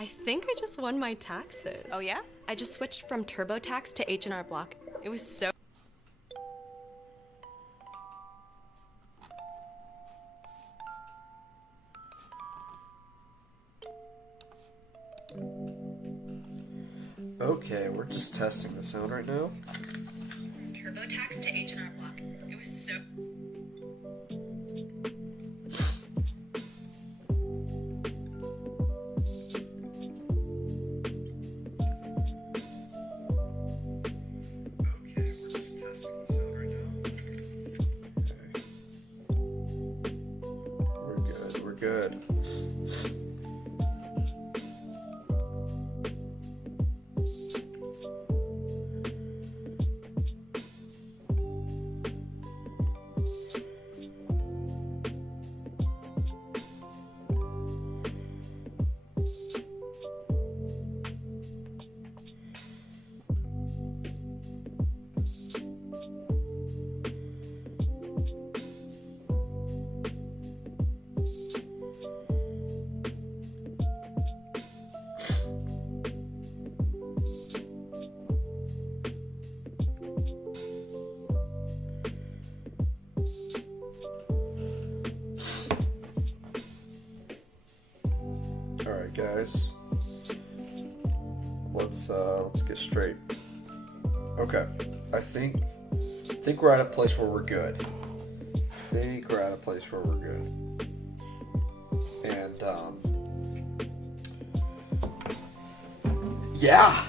I think I just won my taxes. Oh yeah? I just switched from TurboTax to H&R Block. It was so... Okay, we're just testing the sound right now. TurboTax to H&R Block. It was so... Okay, we're just testing the sound right now. Okay. We're good, we're good. Alright guys, let's get straight. Okay, I think we're at a place where we're good. And yeah,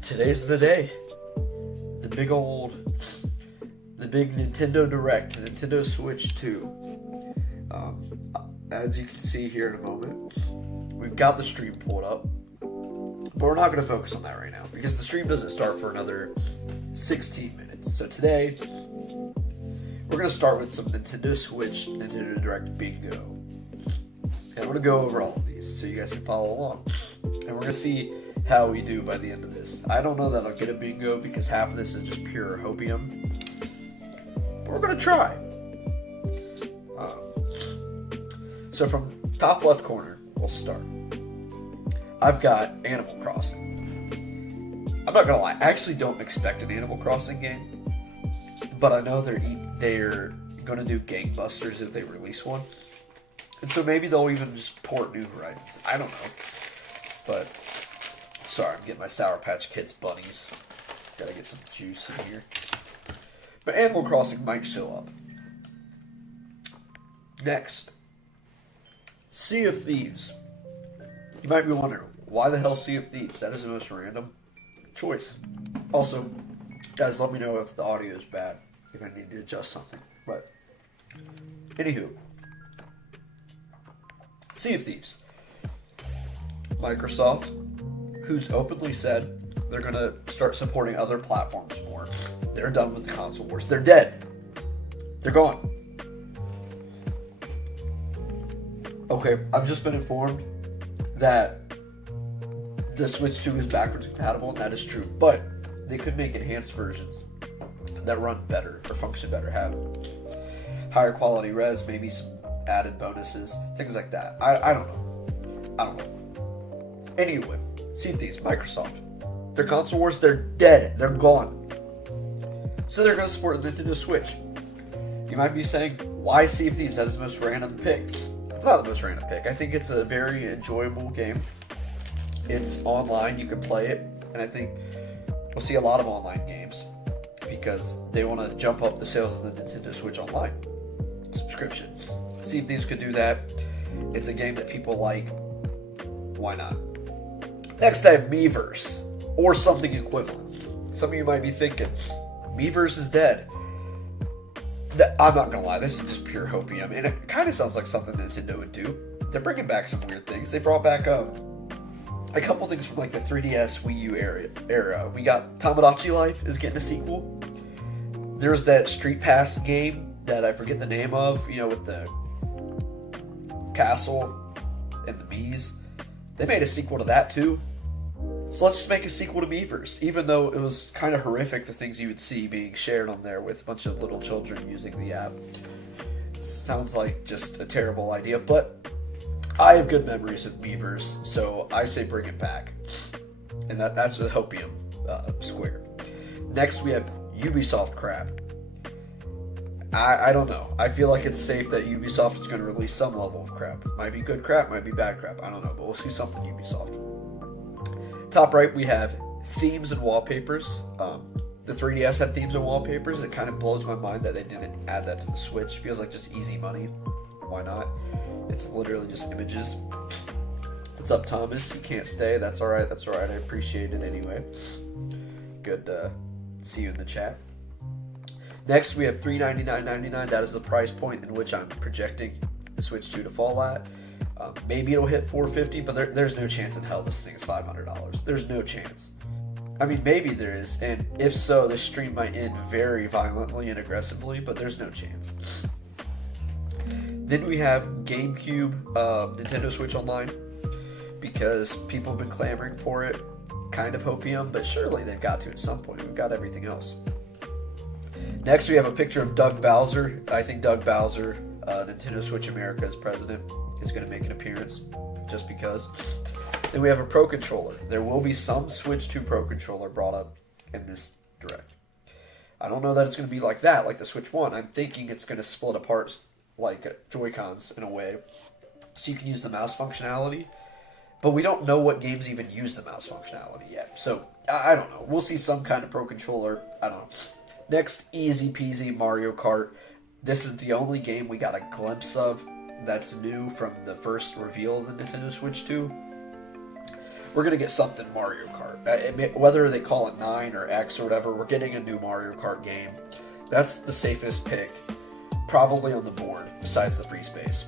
today's the day. The big Nintendo Direct, Nintendo Switch 2. As you can see here in a moment, we've got the stream pulled up, but we're not going to focus on that right now because the stream doesn't start for another 16 minutes. So today, we're going to start with some Nintendo Switch, Nintendo Direct Bingo. And I'm going to go over all of these so you guys can follow along. And we're going to see how we do by the end of this. I don't know that I'll get a bingo because half of this is just pure hopium. But we're going to try. So from top left corner, we'll start. I've got Animal Crossing. I'm not gonna lie, I actually don't expect an Animal Crossing game, but I know they're gonna do gangbusters if they release one, and so maybe they'll even just port New Horizons. I don't know, but sorry, I'm getting my Sour Patch Kids bunnies. Gotta get some juice in here. But Animal Crossing might show up. Next, Sea of Thieves. You might be wondering, why the hell Sea of Thieves? That is the most random choice. Also, guys, let me know if the audio is bad, if I need to adjust something. But, anywho, Sea of Thieves. Microsoft, who's openly said they're going to start supporting other platforms more. They're done with the console wars. They're dead. They're gone. Okay, I've just been informed that the Switch 2 is backwards compatible, and that is true. But they could make enhanced versions that run better or function better, have higher quality res, maybe some added bonuses, things like that. I don't know. Anyway, Sea of Thieves, Microsoft. Their console wars, they're dead. They're gone. So they're going to support Nintendo Switch. You might be saying, why Sea of Thieves? That is the most random pick. It's not the most random pick. I think it's a very enjoyable game. It's online, you can play it, and I think we'll see a lot of online games because they want to jump up the sales of the Nintendo Switch Online subscription. Sea of Thieves could do that. It's a game that people like. Why not? Next, I have Miiverse, or something equivalent. Some of you might be thinking, Miiverse is dead. I'm not gonna lie, this is just pure hopium, and it kind of sounds like something Nintendo would do. They're bringing back some weird things. They brought back a couple things from like the 3DS, Wii U era. We got Tamagotchi Life is getting a sequel. There's that Street Pass game that I forget the name of, with the castle and the Mii's. They made a sequel to that too. So let's just make a sequel to Miiverse, even though it was kind of horrific, the things you would see being shared on there with a bunch of little children using the app. Sounds like just a terrible idea, but I have good memories with Miiverse, so I say bring it back. And that's a Hopium Square. Next, we have Ubisoft crap. I don't know. I feel like it's safe that Ubisoft is going to release some level of crap. Might be good crap, might be bad crap. I don't know, but we'll see something Ubisoft. Top right, we have themes and wallpapers. The 3DS had themes and wallpapers. It kind of blows my mind that they didn't add that to the Switch. Feels like just easy money. Why not? It's literally just images. What's up, Thomas? You can't stay. That's alright. That's alright. I appreciate it anyway. Good to see you in the chat. Next, we have $399.99. That is the price point in which I'm projecting the Switch 2 to fall at. Maybe it'll hit $450, but there's no chance in hell this thing's $500. There's no chance. I mean, maybe there is, and if so, this stream might end very violently and aggressively, but there's no chance. Then we have GameCube, Nintendo Switch Online, because people have been clamoring for it. Kind of Hopium, but surely they've got to at some point. We've got everything else. Next, we have a picture of Doug Bowser. I think Doug Bowser, Nintendo Switch America's president, is going to make an appearance, just because. Then we have a Pro Controller. There will be some Switch 2 Pro Controller brought up in this Direct. I don't know that it's going to be like that, like the Switch 1. I'm thinking it's going to split apart like Joy-Cons in a way, so you can use the mouse functionality. But we don't know what games even use the mouse functionality yet. So, I don't know. We'll see some kind of Pro Controller. I don't know. Next, easy peasy Mario Kart. This is the only game we got a glimpse of that's new from the first reveal of the Nintendo Switch 2. We're going to get something Mario Kart. Whether they call it 9 or X or whatever, we're getting a new Mario Kart game. That's the safest pick, probably on the board, besides the free space.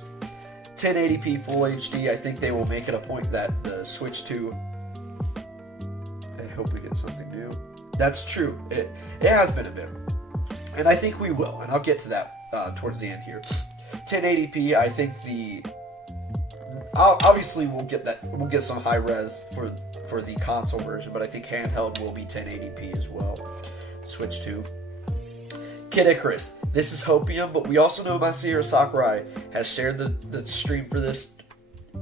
1080p Full HD, I think they will make it a point that the Switch 2... I hope we get something new. That's true. It has been a bit. And I think we will, and I'll get to that towards the end here. 1080p, I think obviously we'll get some high res for the console version, but I think handheld will be 1080p as well. Switch 2. Kid Icarus. This is Hopium, but we also know Masahiro Sakurai has shared the stream for this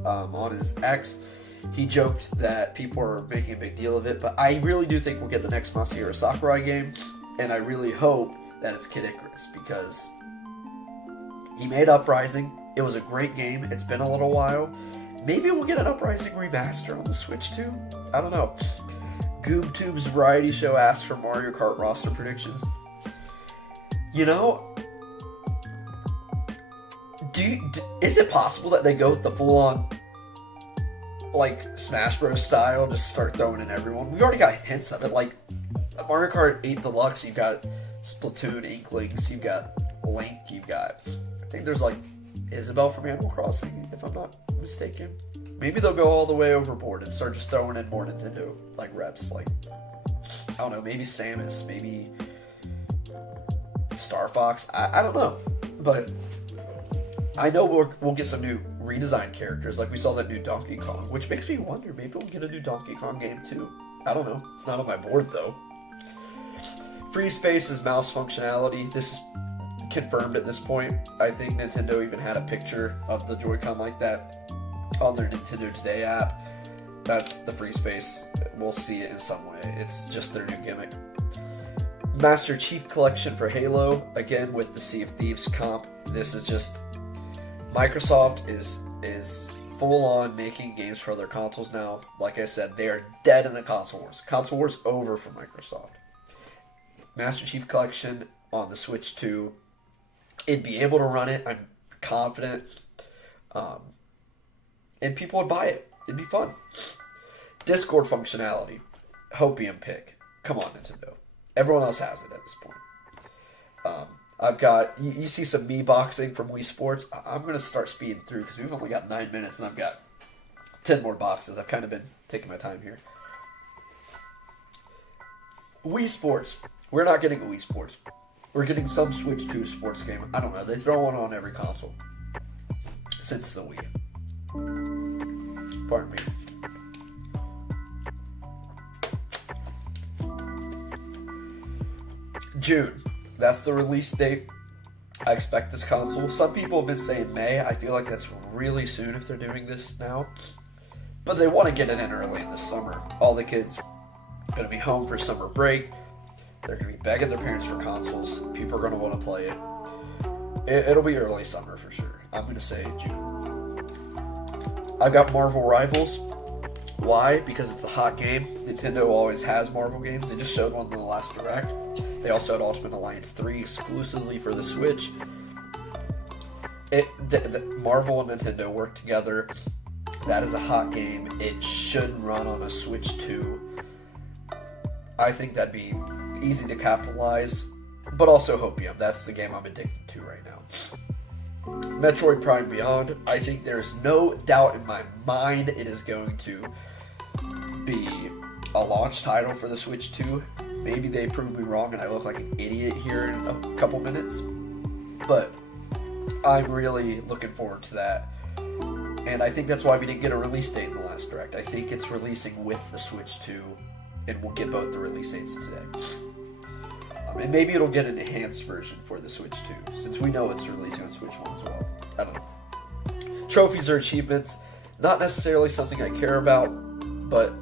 on his X. He joked that people are making a big deal of it, but I really do think we'll get the next Masahiro Sakurai game, and I really hope that it's Kid Icarus, because he made Uprising. It was a great game. It's been a little while. Maybe we'll get an Uprising remaster on the Switch too? I don't know. GoobTube's variety show asks for Mario Kart roster predictions. You know, is it possible that they go with the full-on, like, Smash Bros. Style, just start throwing in everyone? We already got hints of it. Like, Mario Kart 8 Deluxe, you've got Splatoon, Inklings, you've got Link, you've got... I think there's, like, Isabelle from Animal Crossing, if I'm not mistaken. Maybe they'll go all the way overboard and start just throwing in more Nintendo, like, reps. Like, I don't know, maybe Samus, maybe Star Fox. I don't know. But I know we'll get some new redesigned characters. Like, we saw that new Donkey Kong, which makes me wonder, maybe we'll get a new Donkey Kong game, too. I don't know. It's not on my board, though. Free space is mouse functionality. This is confirmed at this point. I think Nintendo even had a picture of the Joy-Con like that on their Nintendo Today app. That's the free space. We'll see it in some way. It's just their new gimmick. Master Chief Collection for Halo, again with the Sea of Thieves comp. This is just... Microsoft is full on making games for their consoles now. Like I said, they are dead in the console wars. Console wars over for Microsoft. Master Chief Collection on the Switch 2. It'd be able to run it, I'm confident. And people would buy it. It'd be fun. Discord functionality. Hopium pick. Come on, Nintendo. Everyone else has it at this point. I've got... You see some Mii boxing from Wii Sports. I'm going to start speeding through because we've only got 9 minutes and I've got 10 more boxes. I've kind of been taking my time here. Wii Sports. We're not getting a Wii Sports. We're getting some Switch 2 sports game. I don't know. They throw one on every console since the Wii. Pardon me. June. That's the release date. I expect this console. Some people have been saying May. I feel like that's really soon if they're doing this now. But they want to get it in early in the summer. All the kids are going to be home for summer break. They're going to be begging their parents for consoles. People are going to want to play it. It'll be early summer for sure. I'm going to say June. I've got Marvel Rivals. Why? Because it's a hot game. Nintendo always has Marvel games. They just showed one in the last Direct. They also had Ultimate Alliance 3 exclusively for the Switch. Marvel and Nintendo work together. That is a hot game. It should run on a Switch 2. I think that'd be easy to capitalize, but also Hopium. That's the game I'm addicted to right now. Metroid Prime Beyond. I think there's no doubt in my mind it is going to be a launch title for the Switch 2. Maybe they prove me wrong and I look like an idiot here in a couple minutes, but I'm really looking forward to that. And I think that's why we didn't get a release date in the last Direct. I think it's releasing with the Switch 2, and we'll get both the release dates today. And maybe it'll get an enhanced version for the Switch 2, since we know it's releasing on Switch 1 as well. I don't know. Trophies or achievements, not necessarily something I care about, but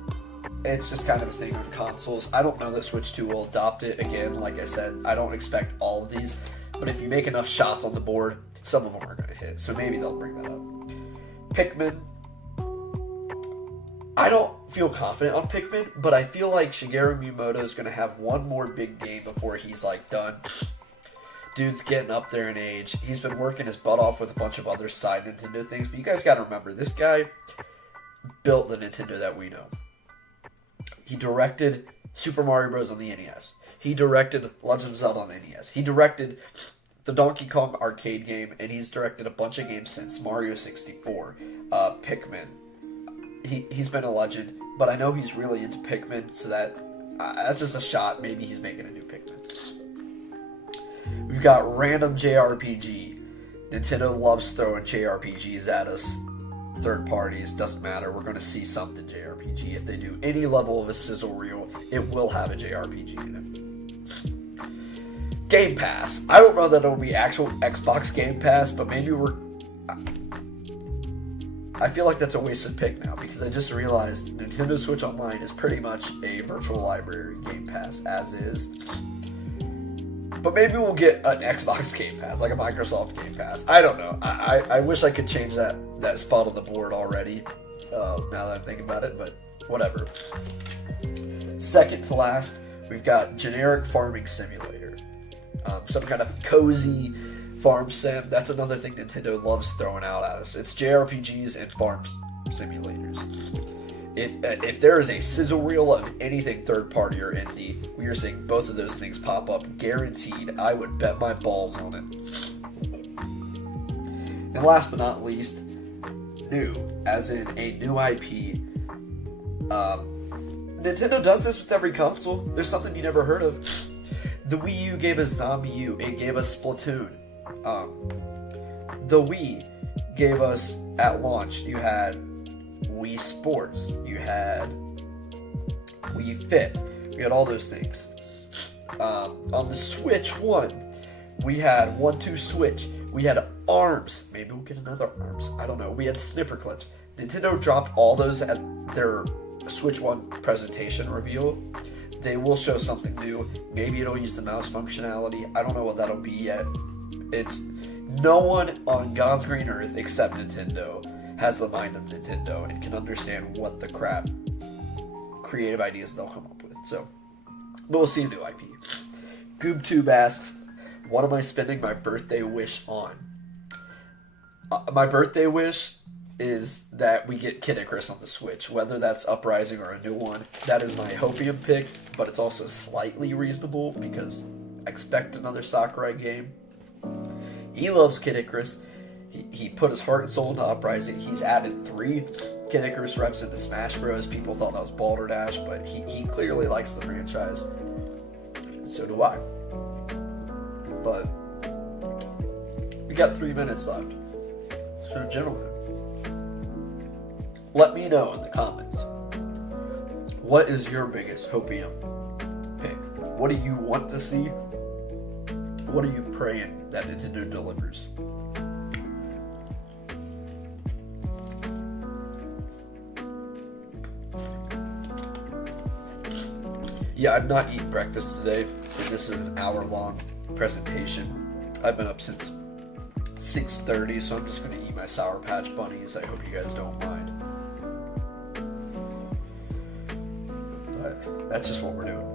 it's just kind of a thing on consoles. I don't know that Switch 2 will adopt it. Again, like I said, I don't expect all of these, but if you make enough shots on the board, some of them are going to hit, so maybe they'll bring that up. Pikmin. I don't feel confident on Pikmin, but I feel like Shigeru Miyamoto is going to have one more big game before he's like done. Dude's getting up there in age. He's been working his butt off with a bunch of other side Nintendo things, but you guys got to remember, this guy built the Nintendo that we know. He directed Super Mario Bros. On the NES. He directed Legend of Zelda on the NES. He directed the Donkey Kong arcade game, and he's directed a bunch of games since Mario 64, Pikmin. He's been a legend, but I know he's really into Pikmin, so that's just a shot. Maybe he's making a new Pikmin. We've got random JRPG. Nintendo loves throwing JRPGs at us. Third parties, doesn't matter. We're going to see something JRPG. If they do any level of a sizzle reel, it will have a JRPG in it. Game Pass. I don't know that it'll be actual Xbox Game Pass, but maybe I feel like that's a wasted pick now, because I just realized Nintendo Switch Online is pretty much a virtual library Game Pass as is. But maybe we'll get an Xbox Game Pass, like a Microsoft Game Pass. I don't know. I wish I could change that spot on the board already, now that I'm thinking about it, but whatever. Second to last, we've got generic farming simulator. Some kind of cozy farm sim. That's another thing Nintendo loves throwing out at us. It's JRPGs and farm simulators. If there is a sizzle reel of anything third party or indie, we are seeing both of those things pop up, guaranteed. I would bet my balls on it. And last but not least, new, as in a new IP. Nintendo does this with every console. There's something you never heard of. The Wii U gave us Zombie U. It gave us Splatoon. The Wii gave us, at launch, you had Wii Sports, you had Wii Fit, we had all those things. On the Switch 1, we had 1-2 Switch, we had ARMS, maybe we'll get another ARMS, I don't know, we had Snipper Clips. Nintendo dropped all those at their Switch 1 presentation reveal. They will show something new. Maybe it'll use the mouse functionality. I don't know what that'll be yet. It's no one on God's green earth except Nintendo has the mind of Nintendo and can understand what the crap creative ideas they'll come up with. So, but we'll see a new IP. GoobTube asks, what am I spending my birthday wish on? My birthday wish is that we get Kid Icarus on the Switch, whether that's Uprising or a new one. That is my Hopium pick, but it's also slightly reasonable because I expect another Sakurai game. He loves Kid Icarus. He put his heart and soul into Uprising. He's added 3 Kid Icarus reps into Smash Bros. People thought that was Balderdash, but he clearly likes the franchise. So do I. But we got 3 minutes left. So, gentlemen, let me know in the comments, what is your biggest Hopium pick? What do you want to see? What are you praying that Nintendo delivers. Yeah, I've not eaten breakfast today, and this is an hour-long presentation. I've been up since 6:30, so I'm just going to eat my Sour Patch Bunnies. I hope you guys don't mind. But that's just what we're doing.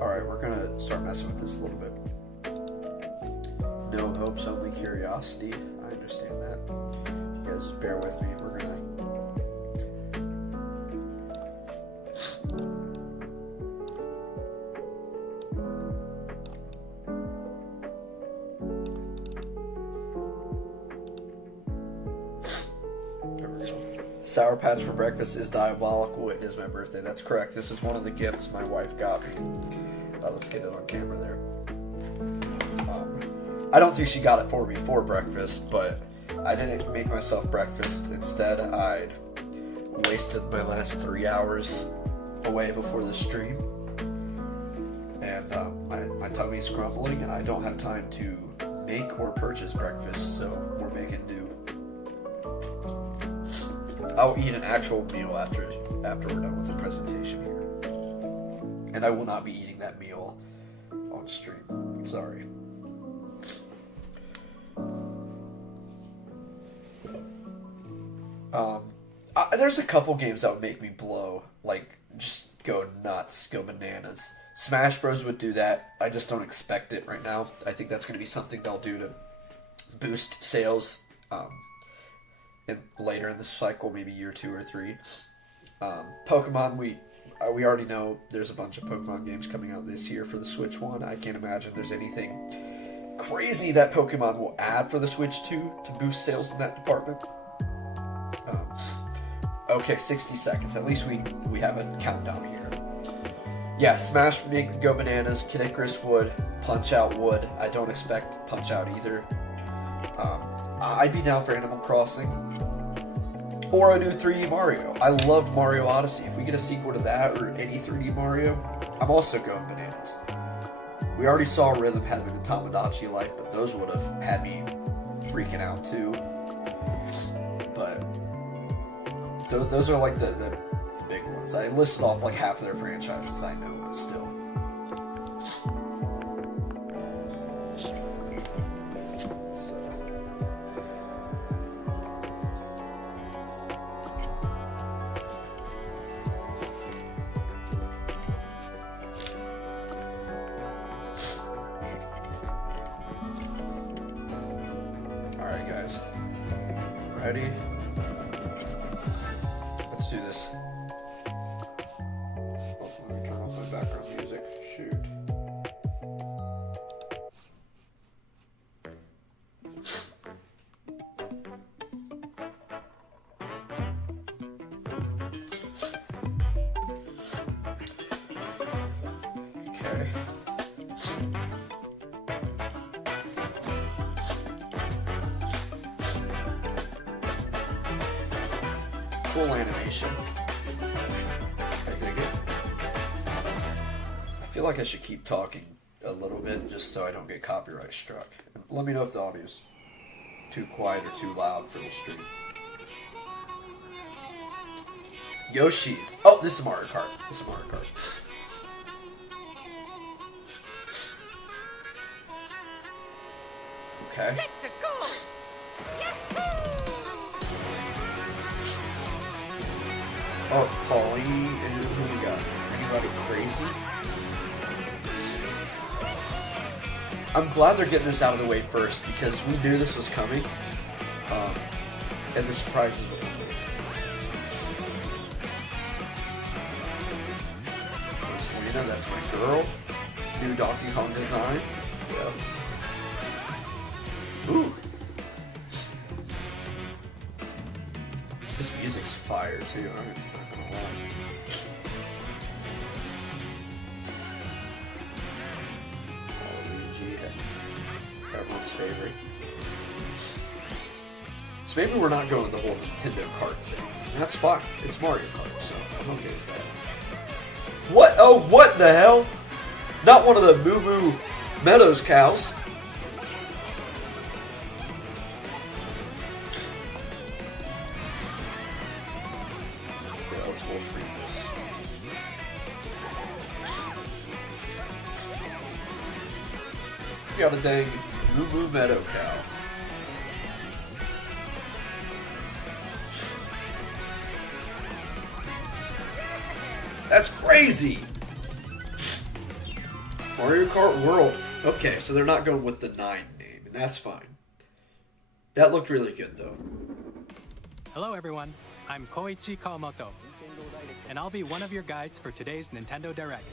Alright, we're going to start messing with this a little bit. No hopes, only curiosity. I understand that. You guys just bear with me. We're gonna. There we go. Sour Patch for breakfast is diabolical. It is my birthday. That's correct. This is one of the gifts my wife got me. Let's get it on camera there. I don't think she got it for me for breakfast, but I didn't make myself breakfast. Instead, I'd wasted my last 3 hours away before the stream. And my tummy's grumbling, and I don't have time to make or purchase breakfast, so we're making do. I'll eat an actual meal after we're done with the presentation here. And I will not be eating that meal on stream. Sorry. There's a couple games that would make me blow, like just go nuts, go bananas. Smash Bros would do that. I just don't expect it right now. I think that's going to be something they'll do to boost sales later in the cycle, maybe year 2 or 3. Pokemon, we already know there's a bunch of Pokemon games coming out this year for the Switch one. I can't imagine there's anything crazy that Pokemon will add for the Switch 2 to boost sales in that department. Okay, 60 seconds. At least we have a countdown here. Yeah, Smash would make me go bananas. Kid Icarus would. Punch-Out would. I don't expect Punch-Out either. I'd be down for Animal Crossing. Or a new 3D Mario. I loved Mario Odyssey. If we get a sequel to that or any 3D Mario, I'm also going bananas. We already saw Rhythm having a Tamagotchi life, but those would have had me freaking out too. But those are like the big ones. I listed off like half of their franchises I know, but still. Alright guys, ready? Let's do this. Oh, let me turn off my background music. Shoot. Okay. Cool animation. I dig it. I feel like I should keep talking a little bit just so I don't get copyright struck. Let me know if the audio's too quiet or too loud for the stream. Yoshi's. Oh, this is Mario Kart. This is Mario Kart. Okay. Let's go! Oh, it's Paulie, and who we got? Anybody crazy? I'm glad they're getting this out of the way first because we knew this was coming, and the surprise is what we did. Rosalina, that's my girl. New Donkey Kong design. Yep. Ooh. This music's fire too, I'm not gonna lie. Waluigi, everyone's favorite. So maybe we're not going the whole Nintendo Kart thing. And that's fine. It's Mario Kart, so I'm okay with that. What? Oh, what the hell? Not one of the Moo Moo Meadows cows. Yeah, let's full screen this. We got a dang Moo Moo Meadow cow. That's crazy! Mario Kart World. Okay, so they're not going with the 9 name, and that's fine. That looked really good, though. Hello everyone, I'm Koichi Kawamoto, and I'll be one of your guides for today's Nintendo Direct.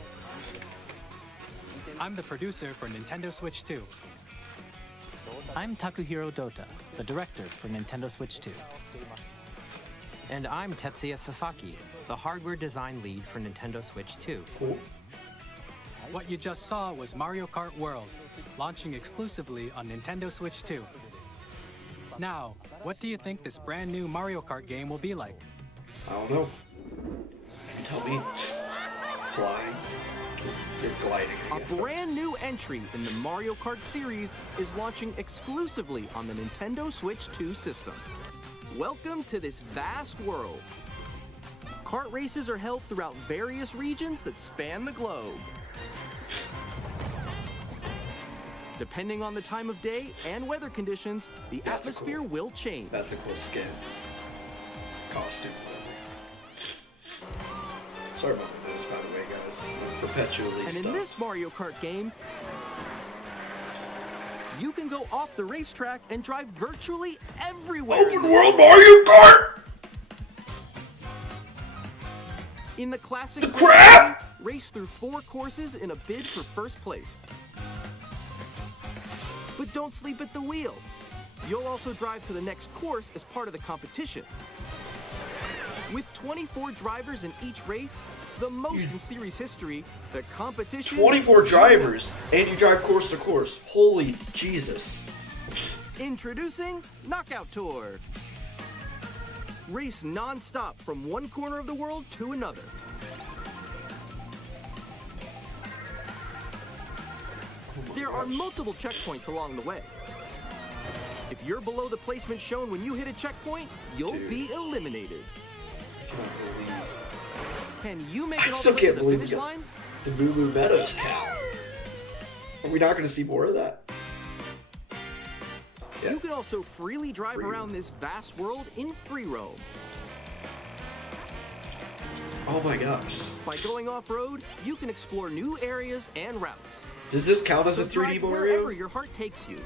I'm the producer for Nintendo Switch 2. I'm Takuhiro Dota, the director for Nintendo Switch 2. And I'm Tetsuya Sasaki, the hardware design lead for Nintendo Switch 2. Cool. What you just saw was Mario Kart World, launching exclusively on Nintendo Switch 2. Now, what do you think this brand new Mario Kart game will be like? I don't know. You tell me. Flying. You're gliding, I A guess. brand new entry in the Mario Kart series is launching exclusively on the Nintendo Switch 2 system. Welcome to this vast world. Kart races are held throughout various regions that span the globe. Depending on the time of day and weather conditions, the That's atmosphere cool. will change. That's a cool skin. Costume. Sorry about my nose, by the way, guys. I'm perpetually And in stuck. this Mario Kart game, you can go off the racetrack and drive virtually everywhere. Open World Mario Kart! In the classic The crap! race through 4 courses in a bid for first place. But don't sleep at the wheel. You'll also drive to the next course as part of the competition. With 24 drivers in each race, the most in series history, the competition... 24 drivers, and you drive course to course. Holy Jesus. Introducing Knockout Tour. Race non-stop from one corner of the world to another. There are multiple checkpoints along the way. If you're below the placement shown when you hit a checkpoint, you'll be eliminated. Can you make I it all still the way to can't the believe finish we got line? the Moo Moo Meadows cow. Are we not going to see more of that? Yeah. You can also freely drive Free. around this vast world in free roam. Oh my gosh. By going off-road, you can explore new areas and routes. Does this count as So a 3D drive Mario? wherever your heart takes you.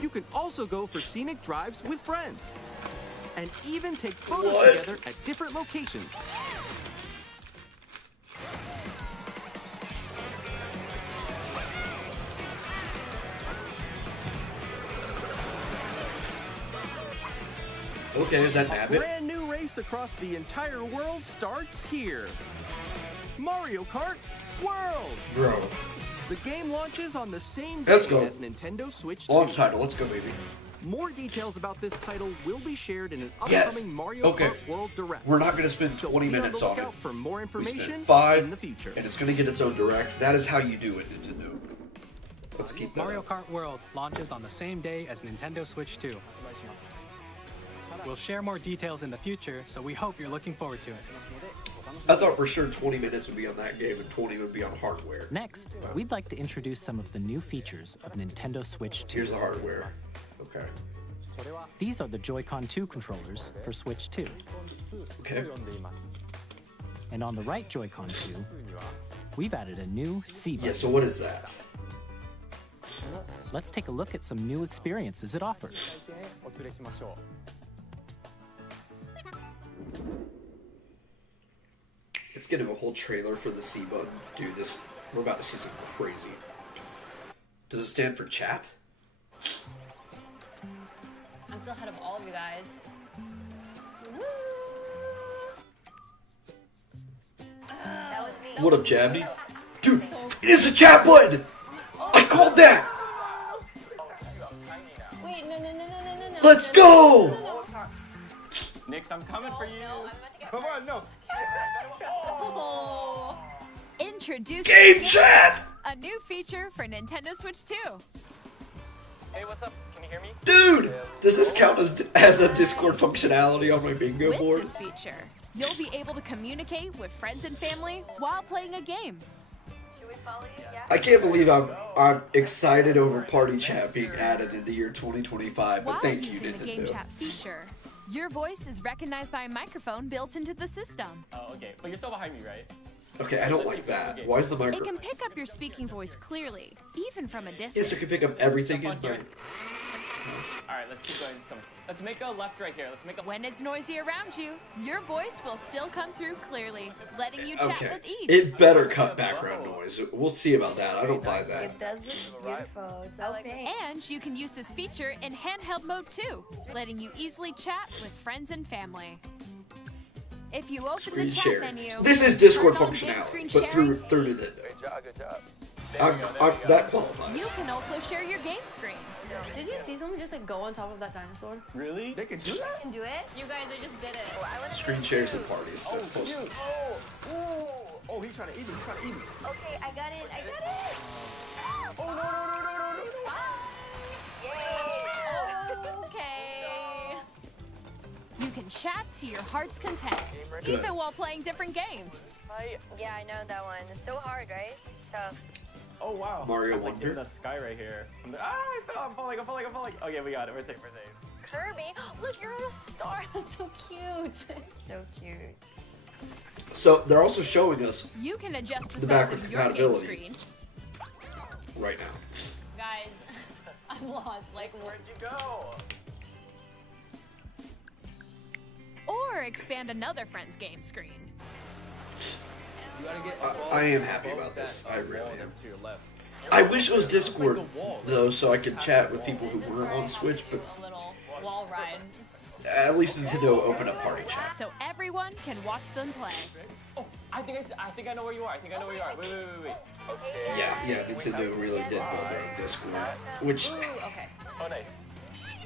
You can also go for scenic drives with friends. And even take photos What? together at different locations. Okay, is that A Abbott? brand new race across the entire world starts here. Mario Kart World! Bro. The game launches on the same day Let's go. as Nintendo Switch 2. Launch title, let's go, baby. More details about this title will be shared in an Yes. upcoming Mario Okay. Kart World Direct. We're not going to spend So 20 be on minutes the on it. lookout for more We information spent 5, in the future. and it's going to get its own direct. That is how you do it, Nintendo. Let's keep that Mario up. Kart World launches on the same day as Nintendo Switch 2. We'll share more details in the future, so we hope you're looking forward to it. I thought for sure 20 minutes would be on that game and 20 would be on hardware. Next, we'd like to introduce some of the new features of Nintendo Switch 2. Here's the hardware. Okay. These are the Joy-Con 2 controllers for Switch 2. Okay. And on the right Joy-Con 2, we've added a new C button. Yeah, so what is that? Let's take a look at some new experiences it offers. It's getting a whole trailer for the C button. Dude, this, we're about to see something crazy. Does it stand for chat? I'm still ahead of all of you guys. That was me. What up, Jabby? Dude, it is a chat button! I called that! Let's go! Nix, I'm coming for you. No, I'm about to get Come on, no. Oh. Introducing Game chat! a new feature for Nintendo Switch 2. Hey, what's up? Can you hear me? Dude! Does this count as a Discord functionality on my bingo With board? this feature, you'll be able to communicate with friends and family while playing a game. Should we follow you? Yeah. I can't believe I'm excited over party chat being added in the year 2025, but While thank you, using the game Nintendo. chat feature, your voice is recognized by a microphone built into the system. Oh, okay. But you're still behind me, right? Okay, I don't like that. Why is the It micro? can pick up your speaking voice clearly, even from a distance. Yes, it can pick up everything in Jump on my... here. Alright, let's keep going. Let's come. Let's make a left right here. Let's make a. When it's noisy around you, your voice will still come through clearly, letting you chat Okay, with ease. it better cut background noise. We'll see about that. I don't buy that. It does look beautiful. It's so pink. And you can use this feature in handheld mode too, letting you easily chat with friends and family. If you open Screen the chat share. menu, This is Discord turn on game screen functionality, but through sharing, Nintendo. Good job, good job. That qualifies. you can also share your game screen. Did you see someone just like go on top of that dinosaur? Really? They can do that? Can do it? You guys, I just did it. Screen shares at parties. That's close. Oh, he's trying to eat me. He's trying to eat me. Okay, I got it. I got it. Oh, no. Okay. You can chat to your heart's content, Good. even while playing different games. Yeah, I know that one. It's so hard, right? It's tough. Oh, wow. Mario I'm like Wonder? in the sky right here. I fell. I'm falling. Okay, we got it. We're safe. Kirby, look, you're a star. That's so cute. So cute. So they're also showing us You can adjust the The size backwards of your game compatibility. screen, right now. Guys, I'm lost. Like, Where'd you go? or expand another friend's game screen. You gotta get I am happy about this. I really am. To your left. I wish it was Discord though, so I could chat with people who weren't on Switch. But a little wall ride. at least Nintendo opened up party chat. So everyone can watch them play. Oh, I think I know where you are. Wait. Okay. Yeah, Nintendo really did build their own Discord, which Okay, Oh, nice.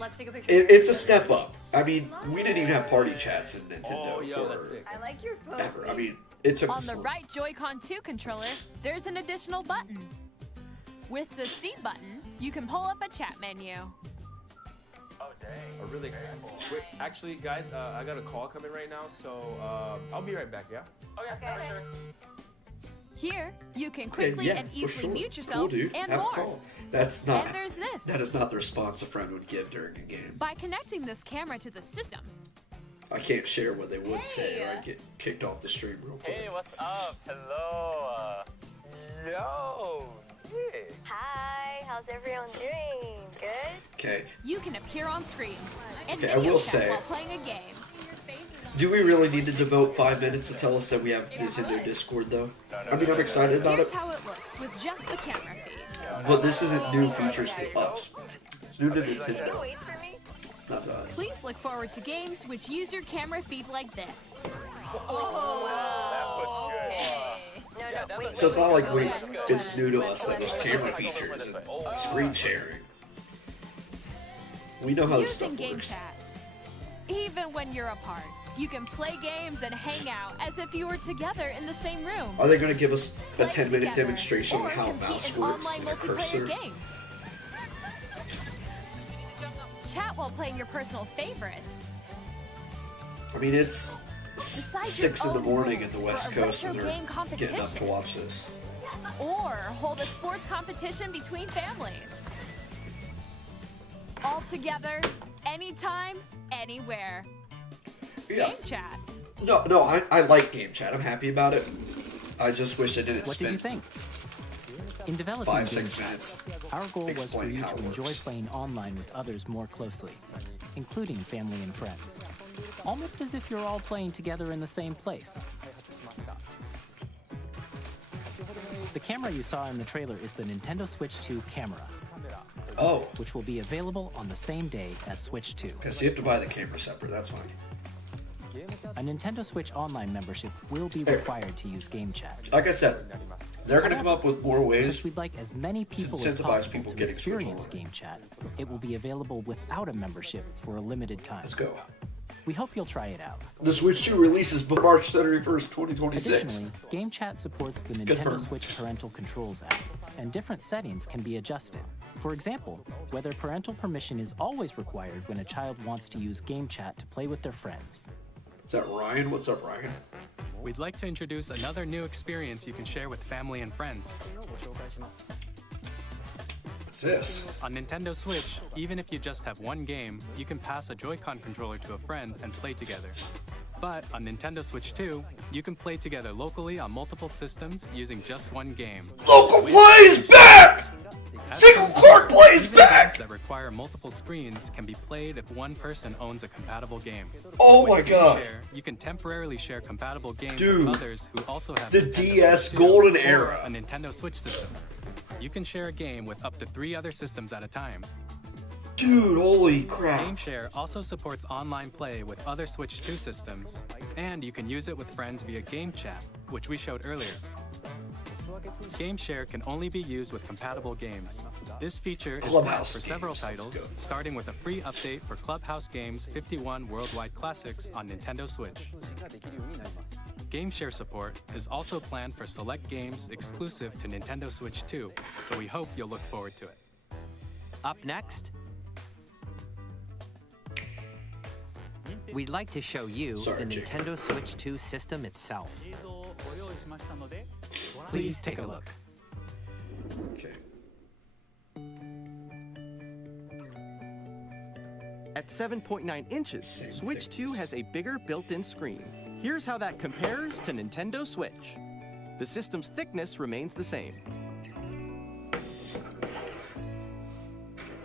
let's take a picture. it's a step up. I mean, we didn't even have party chats in Nintendo Oh, yo, that's sick. I like your pose. ever. I mean, it took On us the long. right Joy-Con 2 controller, there's an additional button. With the C button, you can pull up a chat menu. Oh, dang. Oh, really? Wait, actually, guys, I got a call coming right now, so I'll be right back, yeah? Okay, for sure. Here, you can And quickly yeah, and for easily sure. mute Cool, yourself dude. and Have a more. call. That's not. And there's this. That is not the response a friend would give during a game. By connecting this camera to the system, I can't share what they would say, or I'd get kicked off the stream real quick. Hey, what's up? Hello. Yo. Nick. Hi, how's everyone doing? Good? Okay. you can appear on screen and Okay, I video will chat say- while playing a game. Do we really need to devote 5 minutes to tell us that we have Nintendo Discord, though? I mean, I'm excited about Here's it, how it looks with just the camera feed. but this isn't new features to us. It's new to Can you Nintendo, wait for me? not to us. Please look forward to games which use your camera feed like this. No, wait. So it's not like it's new to us that there's camera features and screen sharing. We know how this Using stuff game works. chat. Even when you're apart, you can play games and hang out as if you were together in the same room. Are they going to give us a Play 10-minute together, demonstration or on how a compete mouse in works online and a multiplayer cursor? games. Chat while playing your personal favorites. I mean, it's Decide 6 your in the own morning in rules the West for a Coast, and retro they're game getting up to competition. watch this. Or hold a sports competition between families. All together, anytime, anywhere. Yeah. Game chat. No, I like game chat. I'm happy about it. I just wish I didn't What did you spend think? In developing 5-6 Game Chat, minutes. our goal was for explaining you how to it enjoy works. playing online with others more closely, including family and friends. Almost as if you're all playing together in the same place. The camera you saw in the trailer is the Nintendo Switch 2 camera, Oh, which will be available on the same day as Switch 2. because you have to buy the camera separate. That's fine. A Nintendo Switch Online membership will be required to use Game Chat. Like I said, They're going to come up with more ways. Since we'd like as many people as incentivize possible people to getting Switch experience Online. Game Chat, it will be available without a membership for a limited time. Let's go. We hope you'll try it out. The Switch 2 releases March 31st, 2026. Additionally, Game Chat supports the Nintendo Confirmed. Switch Parental Controls app, and different settings can be adjusted. For example, whether parental permission is always required when a child wants to use Game Chat to play with their friends. Is that Ryan? What's up, Ryan? We'd like to introduce another new experience you can share with family and friends. What's this? On Nintendo Switch, even if you just have one game, you can pass a Joy-Con controller to a friend and play together. But on Nintendo Switch 2, you can play together locally on multiple systems using just one game. Local play is back! Single card play is Even back! games that require multiple screens can be played if one person owns a compatible game. Oh With my Game god. Share, you can temporarily share compatible games Dude, with others who also have the Nintendo DS Switch 2 golden or era. a Nintendo Switch system. You can share a game with up to 3 other systems at a time. Dude, holy crap. GameShare also supports online play with other Switch 2 systems, and you can use it with friends via Game Chat, which we showed earlier. GameShare can only be used with compatible games. This feature is planned Clubhouse for several games, let's titles, go. starting with a free update for Clubhouse Games 51 Worldwide Classics on Nintendo Switch. GameShare support is also planned for select games exclusive to Nintendo Switch 2, so we hope you'll look forward to it. Up next, we'd like to show you Sorry, the Jake. Nintendo Switch 2 system itself. Please take a look. Okay. At 7.9 inches, Same Switch thickness. 2 has a bigger built-in screen. Here's how that compares to Nintendo Switch. The system's thickness remains the same.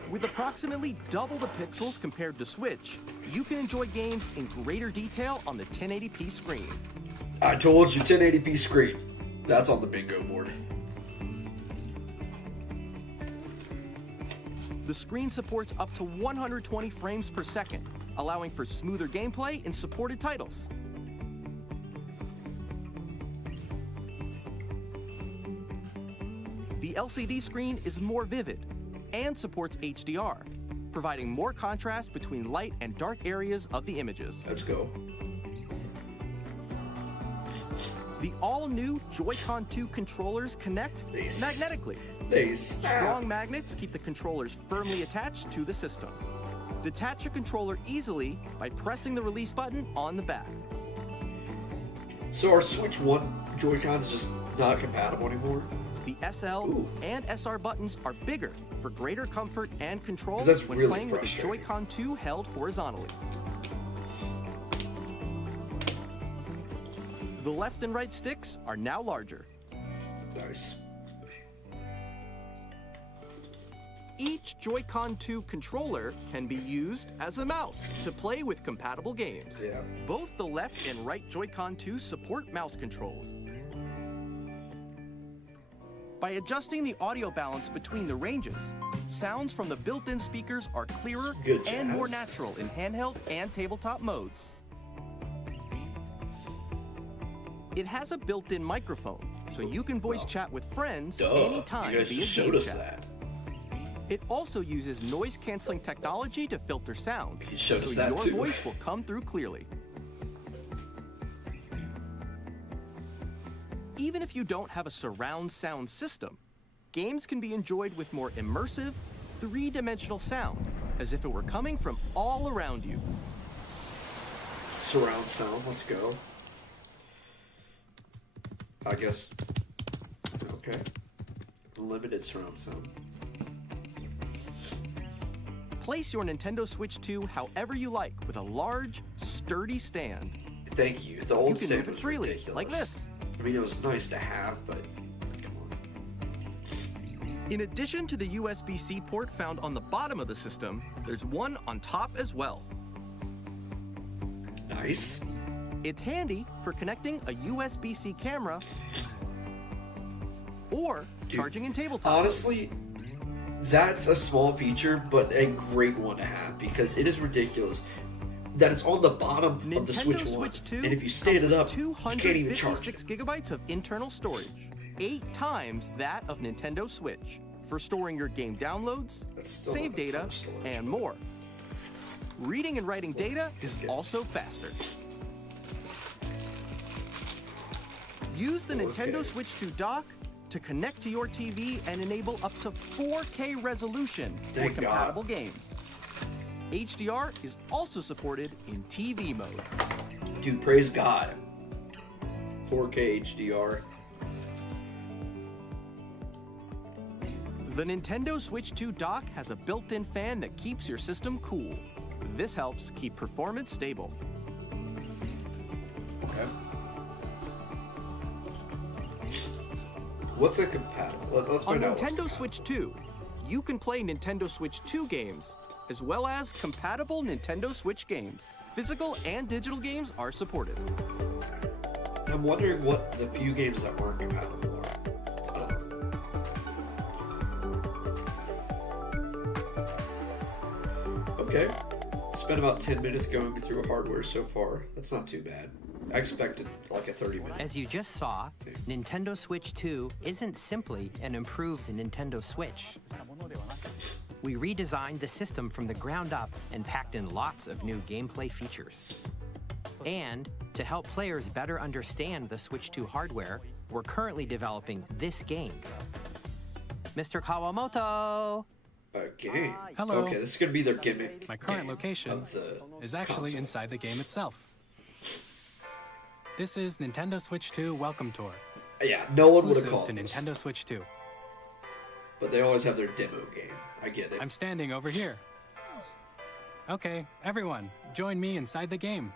With approximately double the pixels compared to Switch, you can enjoy games in greater detail on the 1080p screen. I told you, 1080p screen. That's on the bingo board. The screen supports up to 120 frames per second, allowing for smoother gameplay in supported titles. The LCD screen is more vivid and supports HDR, providing more contrast between light and dark areas of the images. Let's go. The all-new Joy-Con 2 controllers connect magnetically. They snap. Strong magnets keep the controllers firmly attached to the system. Detach your controller easily by pressing the release button on the back. So our Switch 1 Joy-Con is just not compatible anymore? The SL Ooh. and SR buttons are bigger for greater comfort and control 'Cause that's when really playing with the frustrating. Joy-Con 2 held horizontally. The left and right sticks are now larger. Nice. Each Joy-Con 2 controller can be used as a mouse to play with compatible games. Yeah. Both the left and right Joy-Con 2 support mouse controls. By adjusting the audio balance between the ranges, sounds from the built-in speakers are clearer Good and more jazz. natural in handheld and tabletop modes. It has a built-in microphone, so you can voice chat with friends Duh. anytime You guys via just showed Game us Chat. that. It also uses noise-canceling technology to filter sounds, You showed so us that your too. voice will come through clearly. Even if you don't have a surround sound system, games can be enjoyed with more immersive, three-dimensional sound, as if it were coming from all around you. Surround sound, let's go. I guess. Okay. Limited surround sound. Place your Nintendo Switch 2 however you like with a large, sturdy stand. Thank you. The old You can stand move it was freely, ridiculous. like this. I mean, it was nice to have, but come on. In addition to the USB-C port found on the bottom of the system, there's one on top as well. Nice. It's handy for connecting a USB-C camera or charging in tabletop. Honestly, that's a small feature, but a great one to have because it is ridiculous that it's on the bottom of the Nintendo Switch 1. Switch 2 And if you stand it up, comes with you can't even charge it. 256 gigabytes of internal storage. 8 times that of Nintendo Switch for storing your game downloads, still save not a ton data, of storage. and more. Reading and writing data is also faster. Use the Nintendo Switch 2 dock to connect to your TV and enable up to 4K resolution for Thank compatible games. HDR is also supported in TV mode. Dude, praise God. 4K HDR. The Nintendo Switch 2 dock has a built-in fan that keeps your system cool. This helps keep performance stable. Okay. What's a compatible? Let's On find out. Nintendo Switch 2, you can play Nintendo Switch 2 games, as well as compatible Nintendo Switch games. Physical and digital games are supported. I'm wondering what the few games that weren't compatible are. I don't know. Okay. Spent about 10 minutes going through hardware so far. That's not too bad. I expected like a 30-minute. As you just saw, Nintendo Switch 2 isn't simply an improved Nintendo Switch. We redesigned the system from the ground up and packed in lots of new gameplay features. And to help players better understand the Switch 2 hardware, we're currently developing this game. Mr. Kawamoto! A game? Hello. Okay, this is going to be their gimmick. My current game location of the is actually console. inside the game itself. This is Nintendo Switch 2 Welcome Tour. Yeah, no one would have exclusive called to this. Nintendo Switch 2. But they always have their demo game. I get it. I'm standing over here. Okay, everyone, join me inside the game.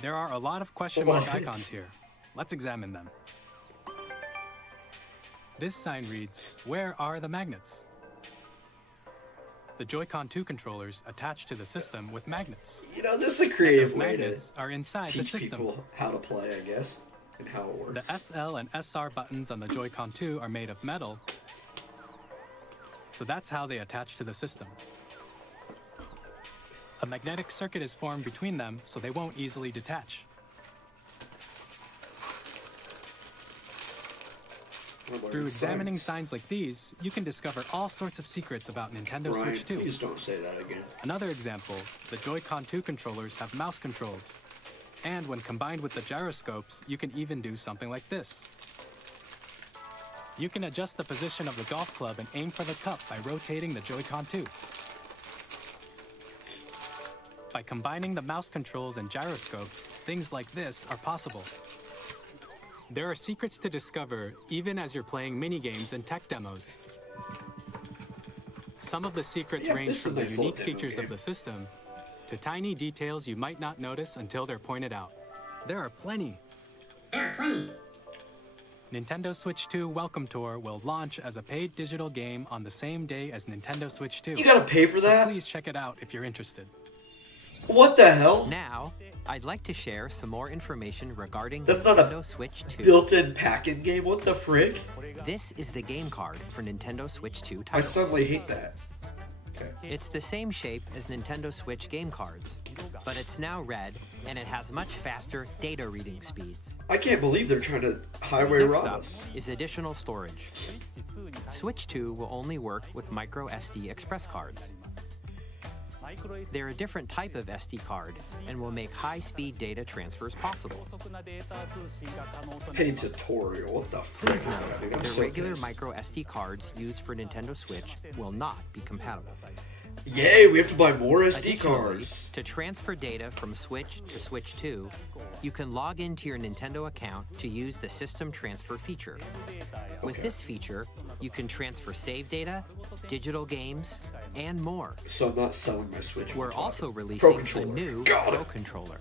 There are a lot of question mark What? icons here. Let's examine them. This sign reads, "Where are the magnets?" The Joy-Con 2 controllers attach to the system with magnets. You know, this is a creative Those way to magnets are inside the teach system. people how to play, I guess, and how it works. The SL and SR buttons on the Joy-Con 2 are made of metal, so that's how they attach to the system. A magnetic circuit is formed between them, so they won't easily detach. Through examining signs like these, you can discover all sorts of secrets about Nintendo Brian, Switch 2. please don't say that again. Another example, the Joy-Con 2 controllers have mouse controls. And when combined with the gyroscopes, you can even do something like this. You can adjust the position of the golf club and aim for the cup by rotating the Joy-Con 2. By combining the mouse controls and gyroscopes, things like this are possible. There are secrets to discover even as you're playing mini-games and tech demos. Some of the secrets Yeah, range this is a from the nice little unique demo features game. of the system to tiny details you might not notice until they're pointed out. There are plenty. Nintendo Switch 2 Welcome Tour will launch as a paid digital game on the same day as Nintendo Switch 2. You gotta pay for So that? please check it out if you're interested. What the hell? Now, I'd like to share some more information regarding That's not a Nintendo Switch 2. Built-in pack-in game? What the frick? This is the game card for Nintendo Switch 2 I titles. suddenly hate that. Okay. It's the same shape as Nintendo Switch game cards, but it's now red and it has much faster data reading speeds. I can't believe they're trying to highway Next rob up us. is additional storage. Switch 2 will only work with micro SD express cards. They're a different type of SD card and will make high-speed data transfers possible. Paid tutorial. What the frick is Please that, dude? note, I'm the so regular pissed. micro SD cards used for Nintendo Switch will not be compatible. Yay, we have to buy more SD Additionally, cards. to transfer data from Switch to Switch 2, you can log into your Nintendo account to use the System Transfer feature. With Okay. this feature, you can transfer save data, digital games, and more. So I'm not selling my Switch. We're on also top. releasing Pro a controller. new Got Pro it. Controller.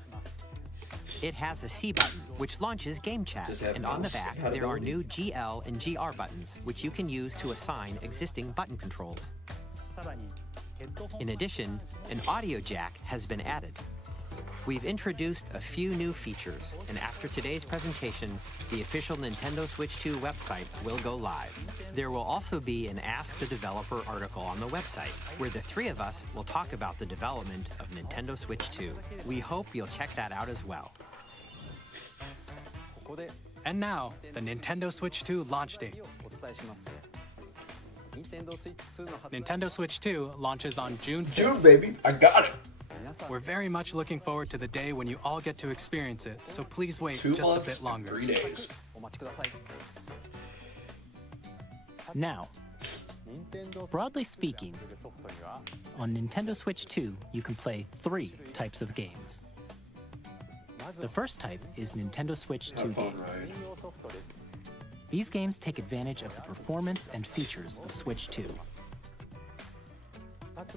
It has a C button, which launches Game Chat, Does it have and on the mouse back there are compatibility? new GL and GR buttons, which you can use to assign existing button controls. In addition, an audio jack has been added. We've introduced a few new features, and after today's presentation, the official Nintendo Switch 2 website will go live. There will also be an Ask the Developer article on the website, where the three of us will talk about the development of Nintendo Switch 2. We hope you'll check that out as well. And now, the Nintendo Switch 2 launch date. Nintendo Switch 2 launches on June 5th. June, baby. I got it. We're very much looking forward to the day when you all get to experience it, so please wait 2 just a months, bit longer. 3 days. Now, broadly speaking, on Nintendo Switch 2, you can play 3 types of games. The first type is Nintendo Switch 2 Have fun, games. Ryan. These games take advantage of the performance and features of Switch 2.